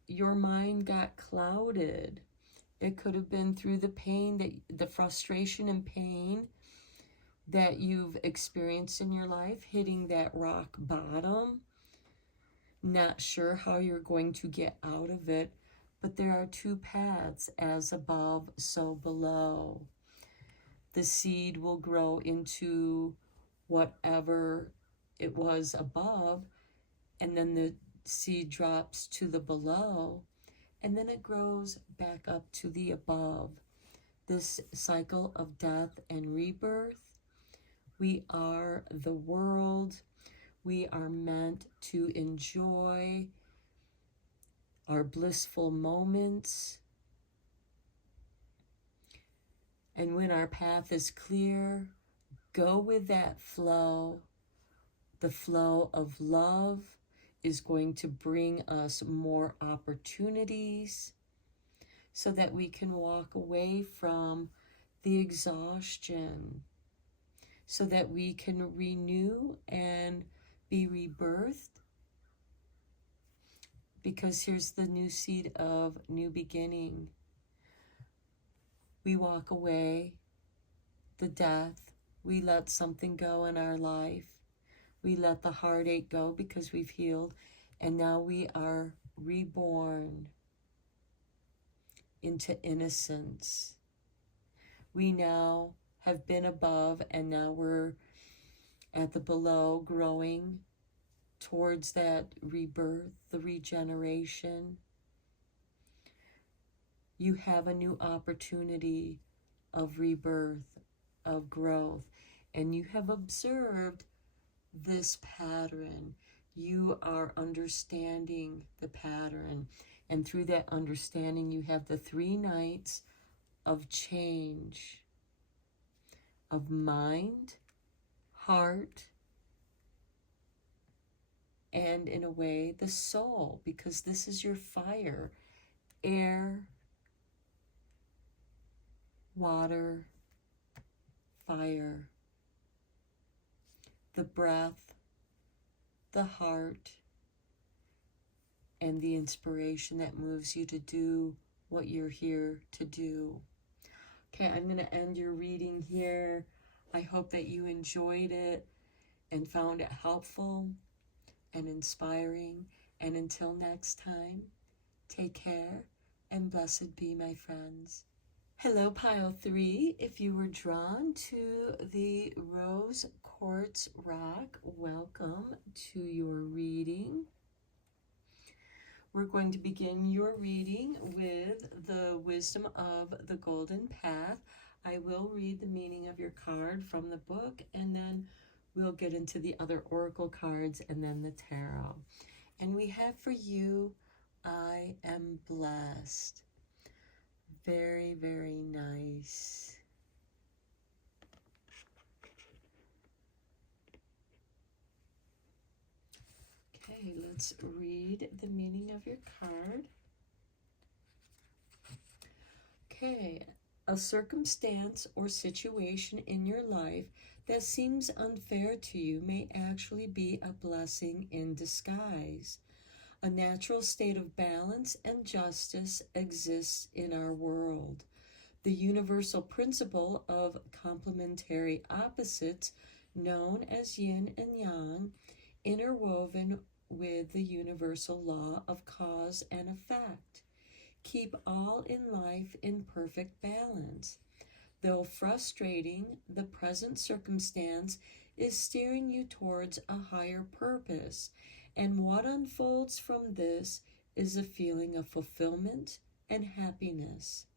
your mind got clouded. It could have been through the pain, the frustration and pain that you've experienced in your life, hitting that rock bottom, not sure how you're going to get out of it. But there are two paths, as above, so below. The seed will grow into whatever it was above, and then the seed drops to the below, and then it grows back up to the above. This cycle of death and rebirth. We are the world. We are meant to enjoy our blissful moments. And when our path is clear, go with that flow. The flow of love is going to bring us more opportunities so that we can walk away from the exhaustion, so that we can renew and be rebirthed. Because here's the new seed of new beginning. We walk away, the death, we let something go in our life. We let the heartache go because we've healed, and now we are reborn into innocence. We now have been above, and now we're at the below, growing towards that rebirth, the regeneration. You have a new opportunity of rebirth, of growth, and you have observed this pattern. You are understanding the pattern, and through that understanding, you have the 3 nights of change, of mind, heart, and in a way, the soul, because this is your fire, air, water, fire, the breath, the heart, and the inspiration that moves you to do what you're here to do. Okay, I'm going to end your reading here. I hope that you enjoyed it and found it helpful and inspiring. And until next time, take care and blessed be, my friends. Hello, pile 3. If you were drawn to the rose quartz rock, welcome to your reading. We're going to begin your reading with the wisdom of the golden path. I will read the meaning of your card from the book, and then we'll get into the other oracle cards and then the tarot. And we have for you, I am blessed. Very, very nice. Okay, let's read the meaning of your card. Okay, a circumstance or situation in your life that seems unfair to you may actually be a blessing in disguise. A natural state of balance and justice exists in our world. The universal principle of complementary opposites, known as yin and yang, interwoven with the universal law of cause and effect, keep all in life in perfect balance. Though frustrating, the present circumstance is steering you towards a higher purpose, and what unfolds from this is a feeling of fulfillment and happiness.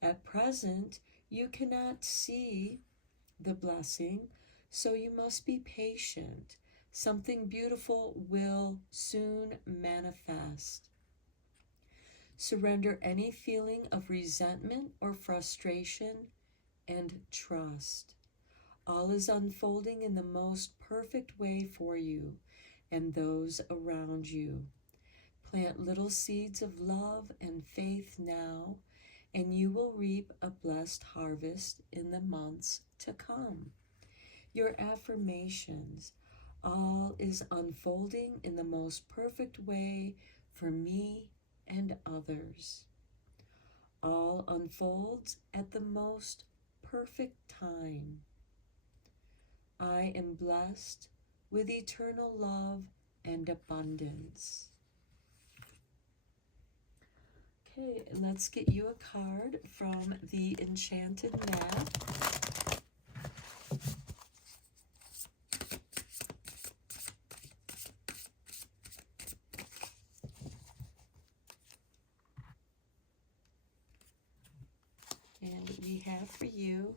At present, you cannot see the blessing, so you must be patient. Something beautiful will soon manifest. Surrender any feeling of resentment or frustration and trust. All is unfolding in the most perfect way for you and those around you. Plant little seeds of love and faith now, and you will reap a blessed harvest in the months to come. Your affirmations: all is unfolding in the most perfect way for me and others. All unfolds at the most perfect time. I am blessed with eternal love and abundance. Okay, let's get you a card from the Enchanted map. And we have for you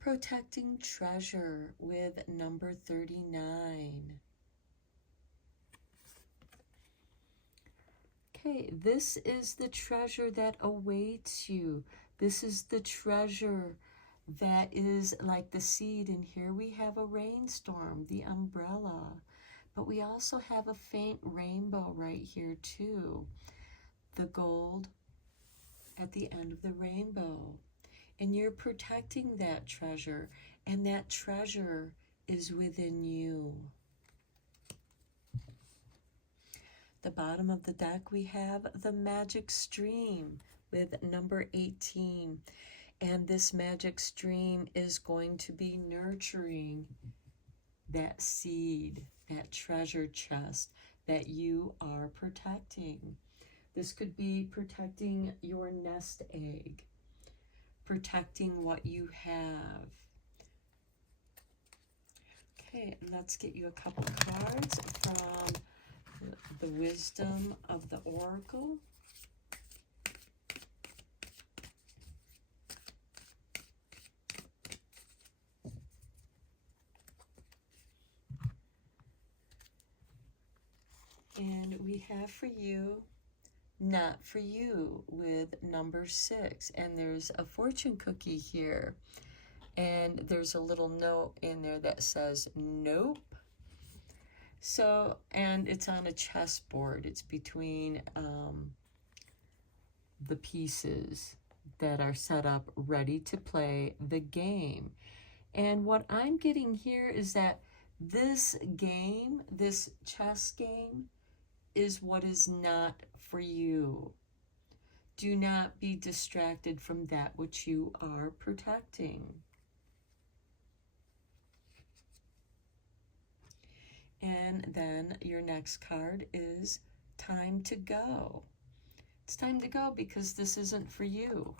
Protecting Treasure with number 39. Okay, this is the treasure that awaits you. This is the treasure that is like the seed. And here we have a rainstorm, the umbrella. But we also have a faint rainbow right here too. The gold at the end of the rainbow. And you're protecting that treasure, and that treasure is within you. The bottom of the deck, we have the magic stream with number 18. And this magic stream is going to be nurturing that seed, that treasure chest that you are protecting. This could be protecting your nest egg, protecting what you have. Okay, let's get you a couple cards from the wisdom of the oracle. And we have for you Not For You with number 6. And there's a fortune cookie here. And there's a little note in there that says, nope. So, and it's on a chessboard. It's between the pieces that are set up ready to play the game. And what I'm getting here is that this game, this chess game, is what is not for you. Do not be distracted from that which you are protecting. And then your next card is Time to Go. it's time to go because this isn't for you.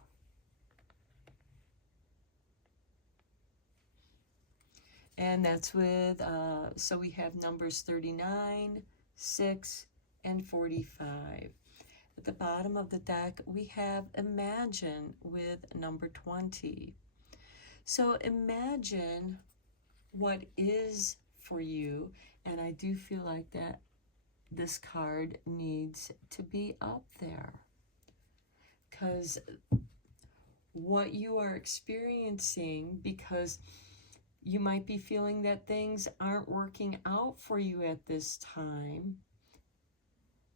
And that's with, so we have numbers 39, 6, and 45. At the bottom of the deck, we have Imagine with number 20. So imagine what is for you, and I do feel like that this card needs to be up there. Because what you are experiencing, because you might be feeling that things aren't working out for you at this time.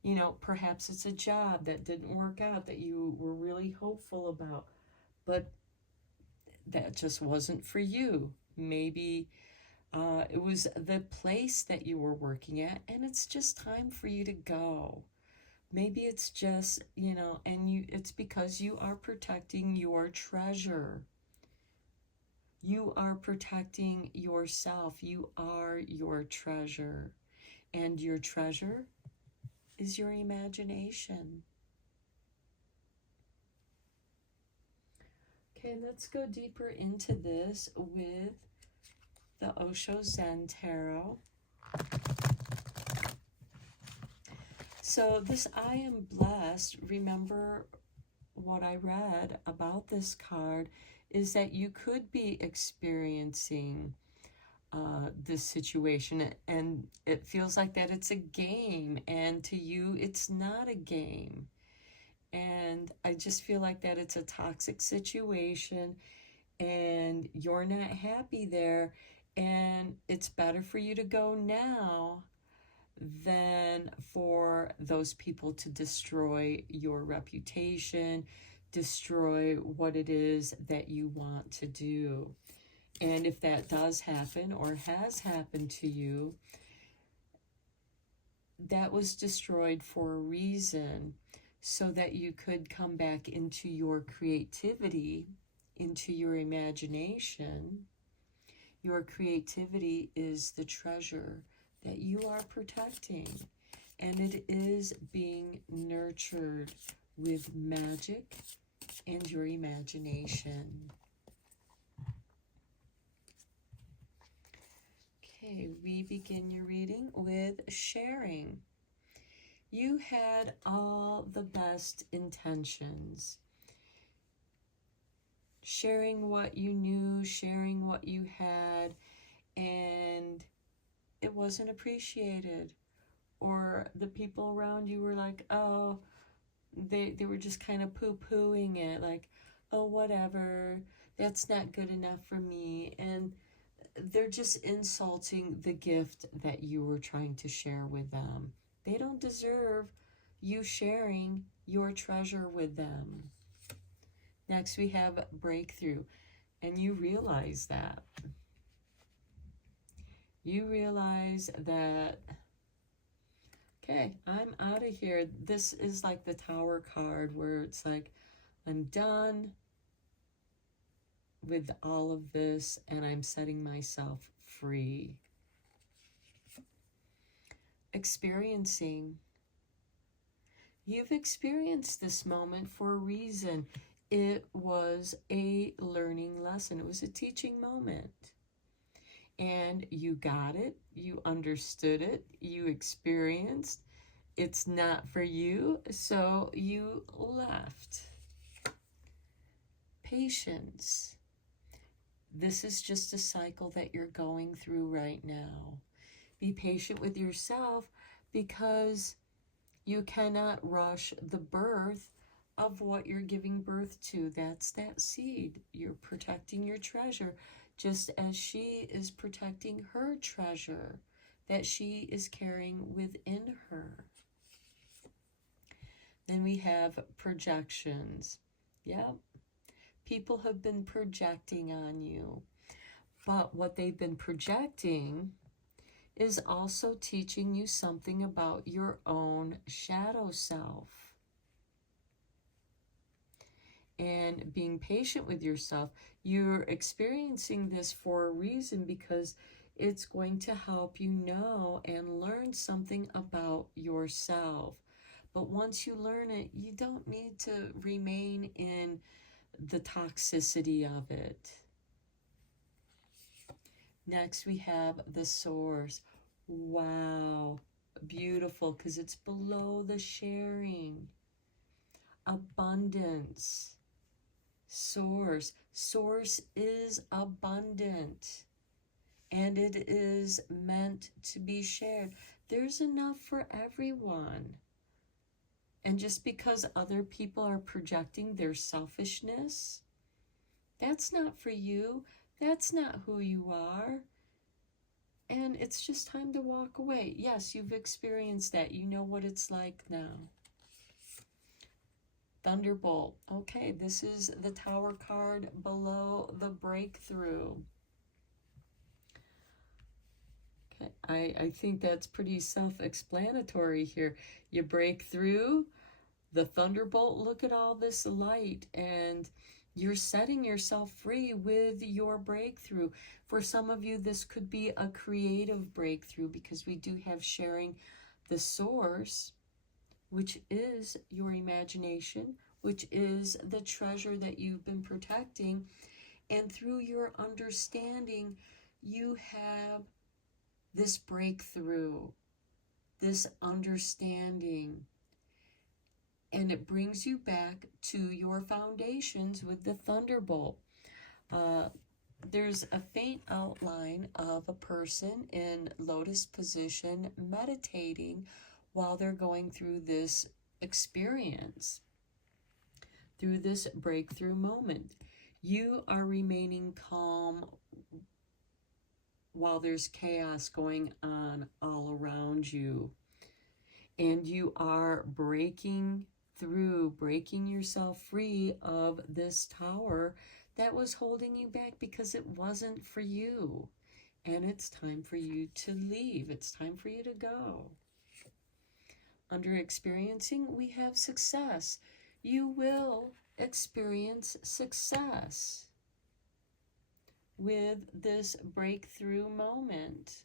You know, perhaps it's a job that didn't work out that you were really hopeful about, but that just wasn't for you. Maybe it was the place that you were working at, and it's just time for you to go. Maybe it's just, you know, and it's because you are protecting your treasure. You are protecting yourself. You are your treasure. And your treasure is your imagination. Okay, let's go deeper into this with the Osho Zen Tarot. So this I am blessed, remember what I read about this card is that you could be experiencing this situation, and it feels like that it's a game, and to you it's not a game. And I just feel like that it's a toxic situation and you're not happy there, and it's better for you to go now than for those people to destroy your reputation, destroy what it is that you want to do. And if that does happen or has happened to you, that was destroyed for a reason, so that you could come back into your creativity, into your imagination. Your creativity is the treasure that you are protecting, and it is being nurtured with magic and your imagination. Okay, we begin your reading with sharing. You had all the best intentions. Sharing what you knew, sharing what you had, and it wasn't appreciated. Or the people around you were like, oh, they were just kind of poo-pooing it, like, oh, whatever, that's not good enough for me. And they're just insulting the gift that you were trying to share with them. They don't deserve you sharing your treasure with them. Next, we have breakthrough, and you realize that. You realize that, okay, I'm out of here. This is like the Tower card where it's like, I'm done with all of this and I'm setting myself free. Experiencing. You've experienced this moment for a reason. It was a learning lesson. It was a teaching moment. And you got it. You understood it. You experienced. It's not for you, so you left. Patience. This is just a cycle that you're going through right now. Be patient with yourself, because you cannot rush the birth of what you're giving birth to. That's that seed. You're protecting your treasure, just as she is protecting her treasure that she is carrying within her. Then we have projections. Yep. People have been projecting on you. But what they've been projecting is also teaching you something about your own shadow self. And being patient with yourself. You're experiencing this for a reason, because it's going to help you know and learn something about yourself. But once you learn it, you don't need to remain in the toxicity of it. Next, we have the source. Wow, beautiful, because it's below the sharing. Abundance. Source. Source is abundant, and it is meant to be shared. There's enough for everyone. And just because other people are projecting their selfishness, that's not for you. That's not who you are. And it's just time to walk away. Yes, you've experienced that. You know what it's like now. Thunderbolt. Okay, this is the Tower card below the breakthrough. Okay, I think that's pretty self-explanatory here. You break through the Thunderbolt. Look at all this light, and you're setting yourself free with your breakthrough. For some of you, this could be a creative breakthrough, because we do have sharing the source, which is your imagination, which is the treasure that you've been protecting. And through your understanding, you have this breakthrough, this understanding. And it brings you back to your foundations with the Thunderbolt. There's a faint outline of a person in lotus position meditating while they're going through this experience, through this breakthrough moment. You are remaining calm while there's chaos going on all around you. And you are breaking through, breaking yourself free of this tower that was holding you back because it wasn't for you. And it's time for you to leave. It's time for you to go. Under experiencing, we have success. You will experience success with this breakthrough moment.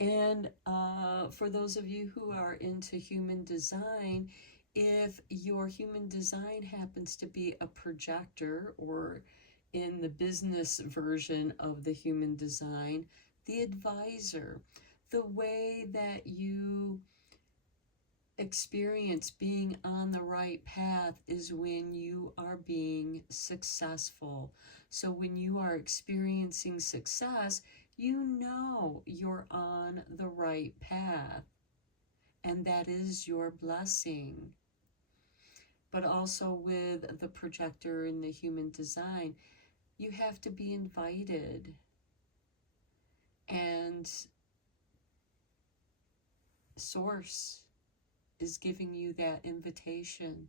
And for those of you who are into human design, if your human design happens to be a projector, or in the business version of the human design, the advisor, the way that you experience being on the right path is when you are being successful. So when you are experiencing success, you know you're on the right path, and that is your blessing. But also with the projector in the human design, you have to be invited. And Source is giving you that invitation.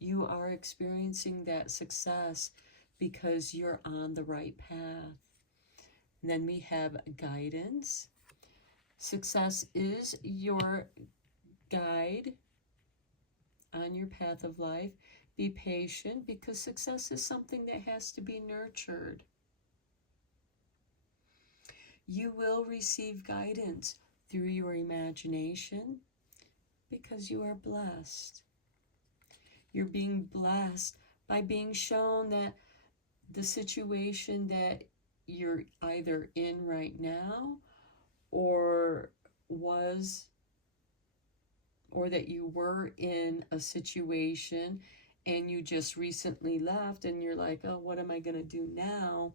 You are experiencing that success because you're on the right path. And then we have guidance. Success is your guide on your path of life. Be patient, because success is something that has to be nurtured. You will receive guidance through your imagination because you are blessed. You're being blessed by being shown that the situation that you're either in right now, or that you were in a situation and you just recently left and you're like, oh, what am I going to do now?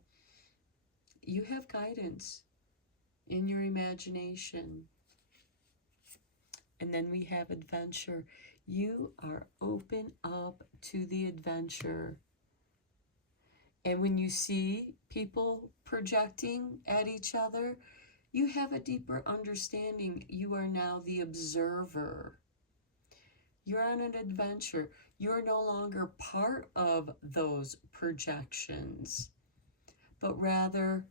You have guidance in your imagination. And then we have adventure. You are open up to the adventure. And when you see people projecting at each other, you have a deeper understanding. You are now the observer. You're on an adventure. You're no longer part of those projections, but rather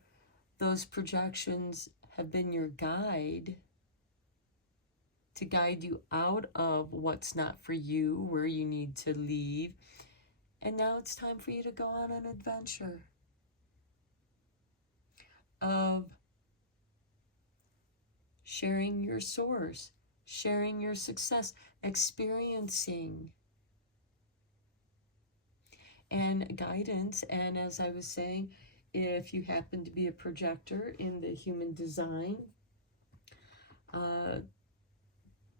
those projections have been your guide to guide you out of what's not for you, where you need to leave. And now it's time for you to go on an adventure of sharing your source, sharing your success, experiencing, and guidance. And as I was saying, if you happen to be a projector in the human design,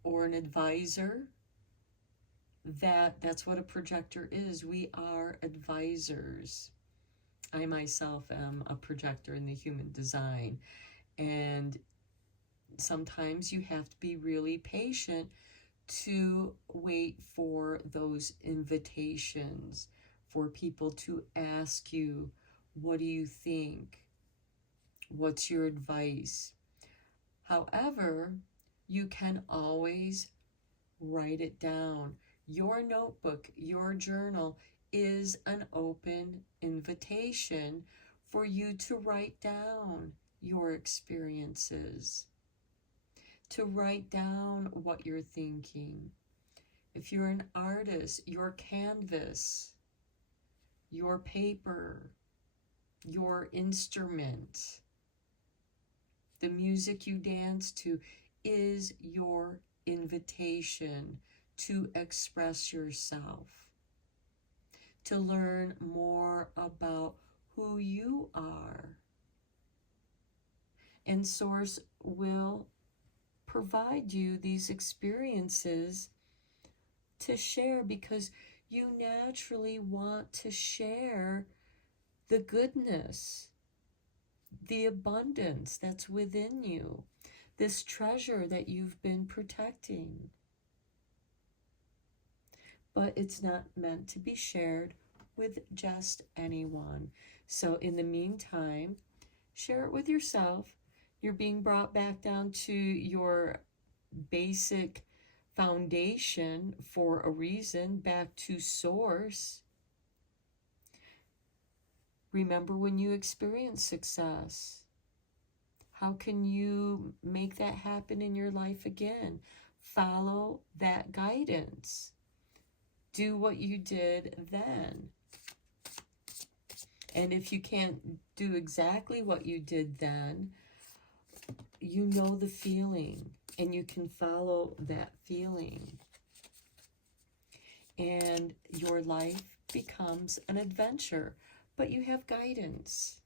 or an advisor, that's what a projector is. We are advisors. I myself am a projector in the human design, and sometimes you have to be really patient to wait for those invitations, for people to ask you, what do you think? What's your advice? However, you can always write it down. Your notebook, your journal is an open invitation for you to write down your experiences, to write down what you're thinking. If you're an artist, your canvas, your paper, your instrument, the music you dance to is your invitation to express yourself, to learn more about who you are. And Source will provide you these experiences to share, because you naturally want to share the goodness, the abundance that's within you, this treasure that you've been protecting. But it's not meant to be shared with just anyone. So in the meantime, share it with yourself. You're being brought back down to your basic foundation for a reason, back to source. Remember when you experience success. How can you make that happen in your life again? Follow that guidance. Do what you did then. And if you can't do exactly what you did then, you know the feeling, and you can follow that feeling. And your life becomes an adventure, but you have guidance.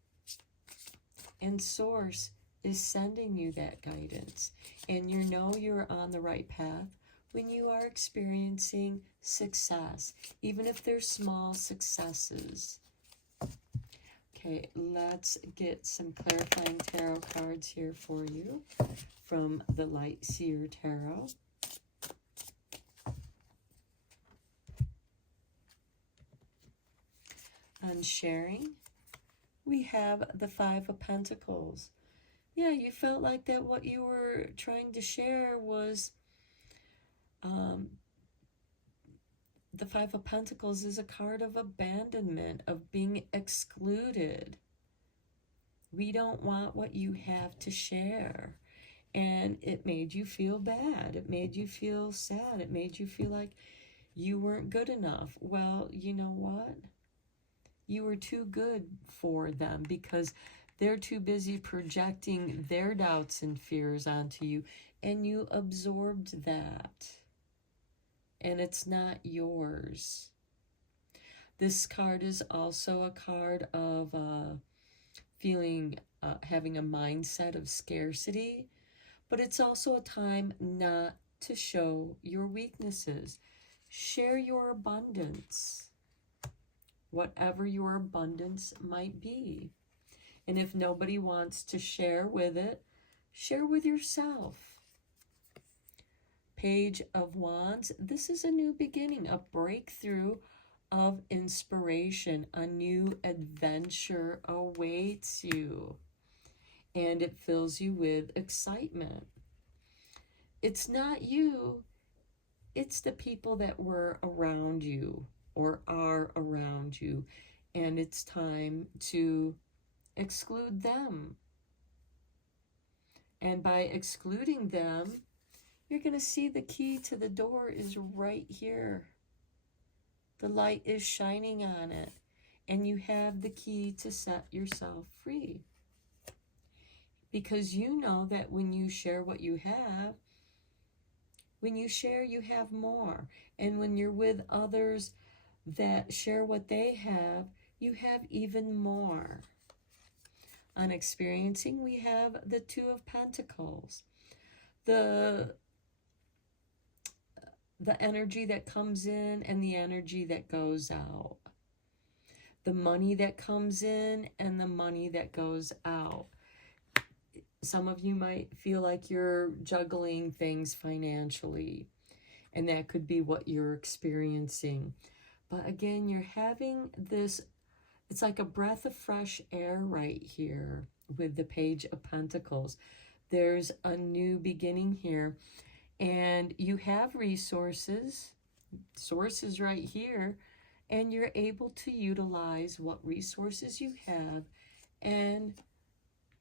And Source is sending you that guidance. And you know you're on the right path when you are experiencing success, even if they're small successes. Okay, let's get some clarifying tarot cards here for you from the Light Seer Tarot. On sharing, we have the Five of Pentacles. Yeah, you felt like that what you were trying to share was the Five of Pentacles is a card of abandonment, of being excluded. We don't want what you have to share. And it made you feel bad. It made you feel sad. It made you feel like you weren't good enough. Well, you know what? You were too good for them, because they're too busy projecting their doubts and fears onto you, and you absorbed that. And it's not yours. This card is also a card of having a mindset of scarcity, but it's also a time not to show your weaknesses. Share your abundance, whatever your abundance might be. And if nobody wants to share with it, share with yourself. Page of Wands, this is a new beginning, a breakthrough of inspiration. A new adventure awaits you, and it fills you with excitement. It's not you, it's the people that were around you or are around you, and it's time to exclude them. And by excluding them, you're going to see the key to the door is right here. The light is shining on it, and you have the key to set yourself free. because you know that when you share what you have, when you share, you have more. And when you're with others that share what they have, you have even more. On experiencing, we have the Two of Pentacles. The energy that comes in and the energy that goes out. The money that comes in and the money that goes out. Some of you might feel like you're juggling things financially, and that could be what you're experiencing. But again, you're having this, it's like a breath of fresh air right here with the Page of Pentacles. There's a new beginning here, and you have resources, sources right here, and you're able to utilize what resources you have and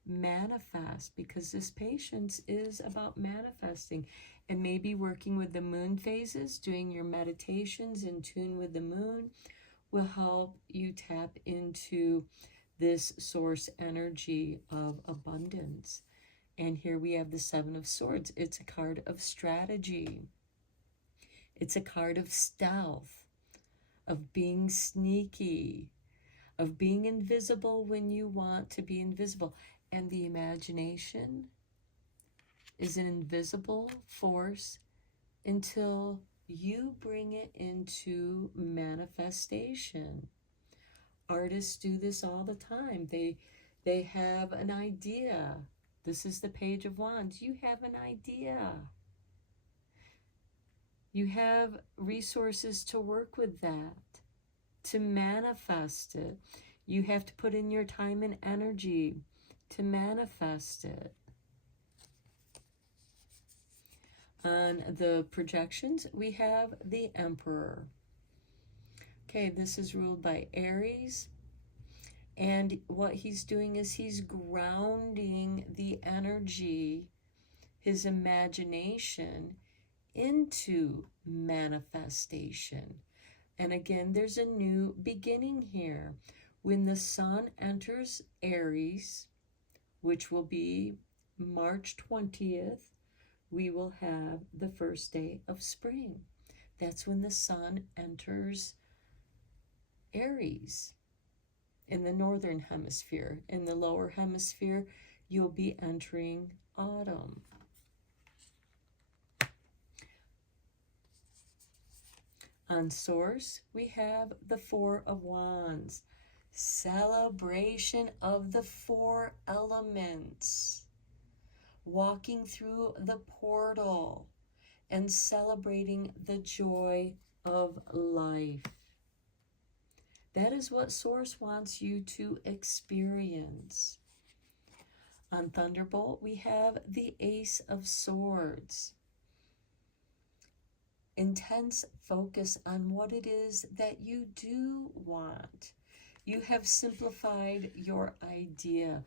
manifest, because this patience is about manifesting. And maybe working with the moon phases, doing your meditations in tune with the moon, will help you tap into this source energy of abundance. And here we have the Seven of Swords. It's a card of strategy. It's a card of stealth, of being sneaky, of being invisible when you want to be invisible. And the imagination is an invisible force until you bring it into manifestation. Artists do this all the time. They have an idea. This is the Page of Wands. You have an idea. You have resources to work with that, to manifest it. You have to put in your time and energy to manifest it. On the projections, we have the Emperor. Okay, this is ruled by Aries. And what he's doing is he's grounding the energy, his imagination, into manifestation. And again, there's a new beginning here. When the sun enters Aries, which will be March 20th, we will have the first day of spring. That's when the sun enters Aries in the northern hemisphere. In the lower hemisphere, you'll be entering autumn. On Source, we have the Four of Wands. Celebration of the four elements. Walking through the portal and celebrating the joy of life. That is what Source wants you to experience. On Thunderbolt, we have the Ace of Swords. Intense focus on what it is that you do want. You have simplified your idea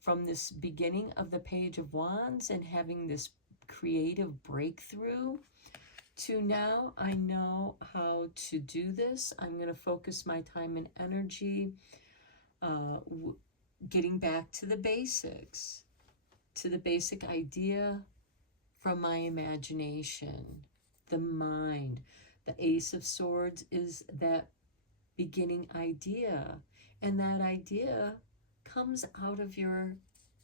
from this beginning of the Page of Wands and having this creative breakthrough to now I know how to do this. I'm going to focus my time and energy getting back to the basics, to the basic idea from my imagination, the mind. The Ace of Swords is that beginning idea, and that idea comes out of your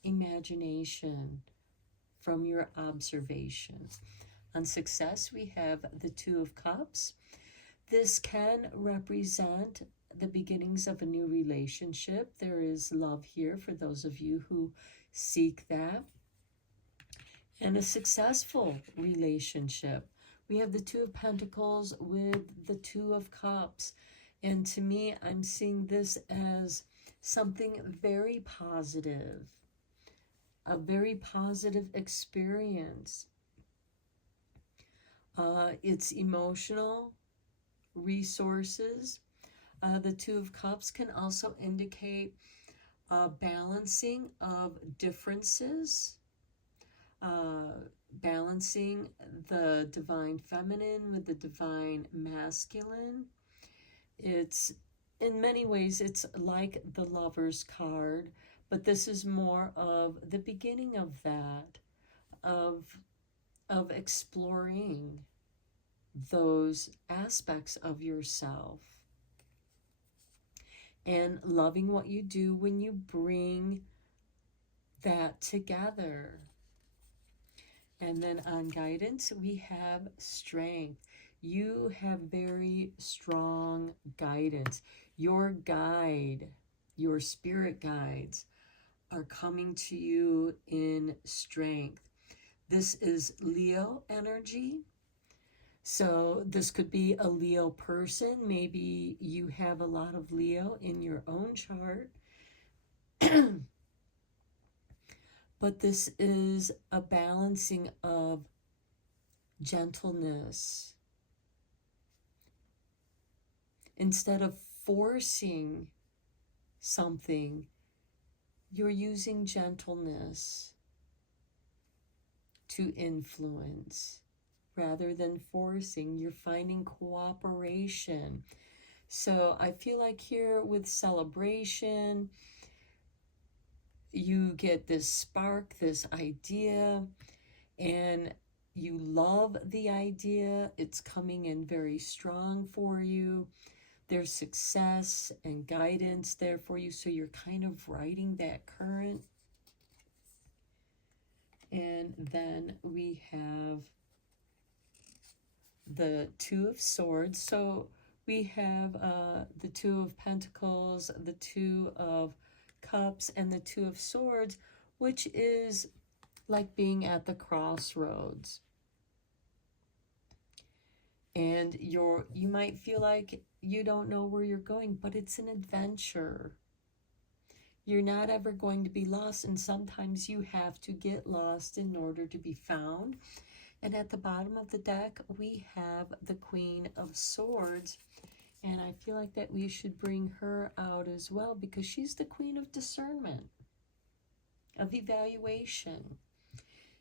imagination, from your observations. On Success, we have the Two of Cups. This can represent the beginnings of a new relationship. There is love here for those of you who seek that. And a successful relationship. We have the Two of Pentacles with the Two of Cups. And to me, I'm seeing this as something very positive, a very positive experience. It's emotional resources. The Two of Cups can also indicate balancing of differences, balancing the divine feminine with the divine masculine. It's, in many ways, it's like the Lover's card, But this is more of the beginning of that, of exploring those aspects of yourself and loving what you do when you bring that together. And then on guidance, we have strength. You have very strong guidance. Your guide, your spirit guides are coming to you in strength. This is Leo energy. So this could be a Leo person. Maybe you have a lot of Leo in your own chart. But this is a balancing of gentleness. Instead of forcing something, you're using gentleness to influence. Rather than forcing, you're finding cooperation. So I feel like here with celebration, you get this spark, this idea, and you love the idea. It's coming in very strong for you. There's success and guidance there for you. So you're kind of riding that current. And then we have the Two of Swords. So we have the Two of Pentacles, the Two of Cups, and the Two of Swords, which is like being at the crossroads. And you might feel like you don't know where you're going, but it's an adventure. You're not ever going to be lost, and sometimes you have to get lost in order to be found. And at the bottom of the deck, we have the Queen of Swords. And I feel like that we should bring her out as well, because she's the Queen of Discernment, of evaluation.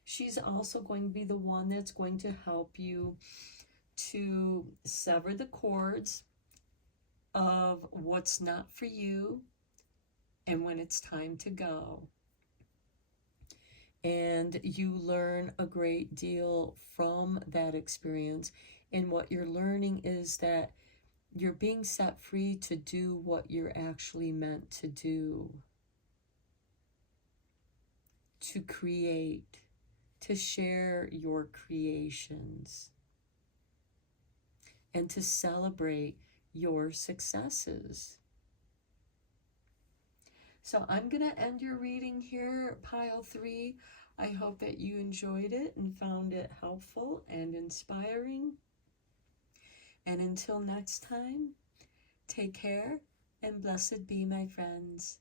She's also going to be the one that's going to help you to sever the cords of what's not for you and when it's time to go. And you learn a great deal from that experience. And what you're learning is that you're being set free to do what you're actually meant to do. To create, to share your creations, and to celebrate your successes. So I'm going to end your reading here, pile 3. I hope that you enjoyed it and found it helpful and inspiring. And until next time, take care and blessed be, my friends.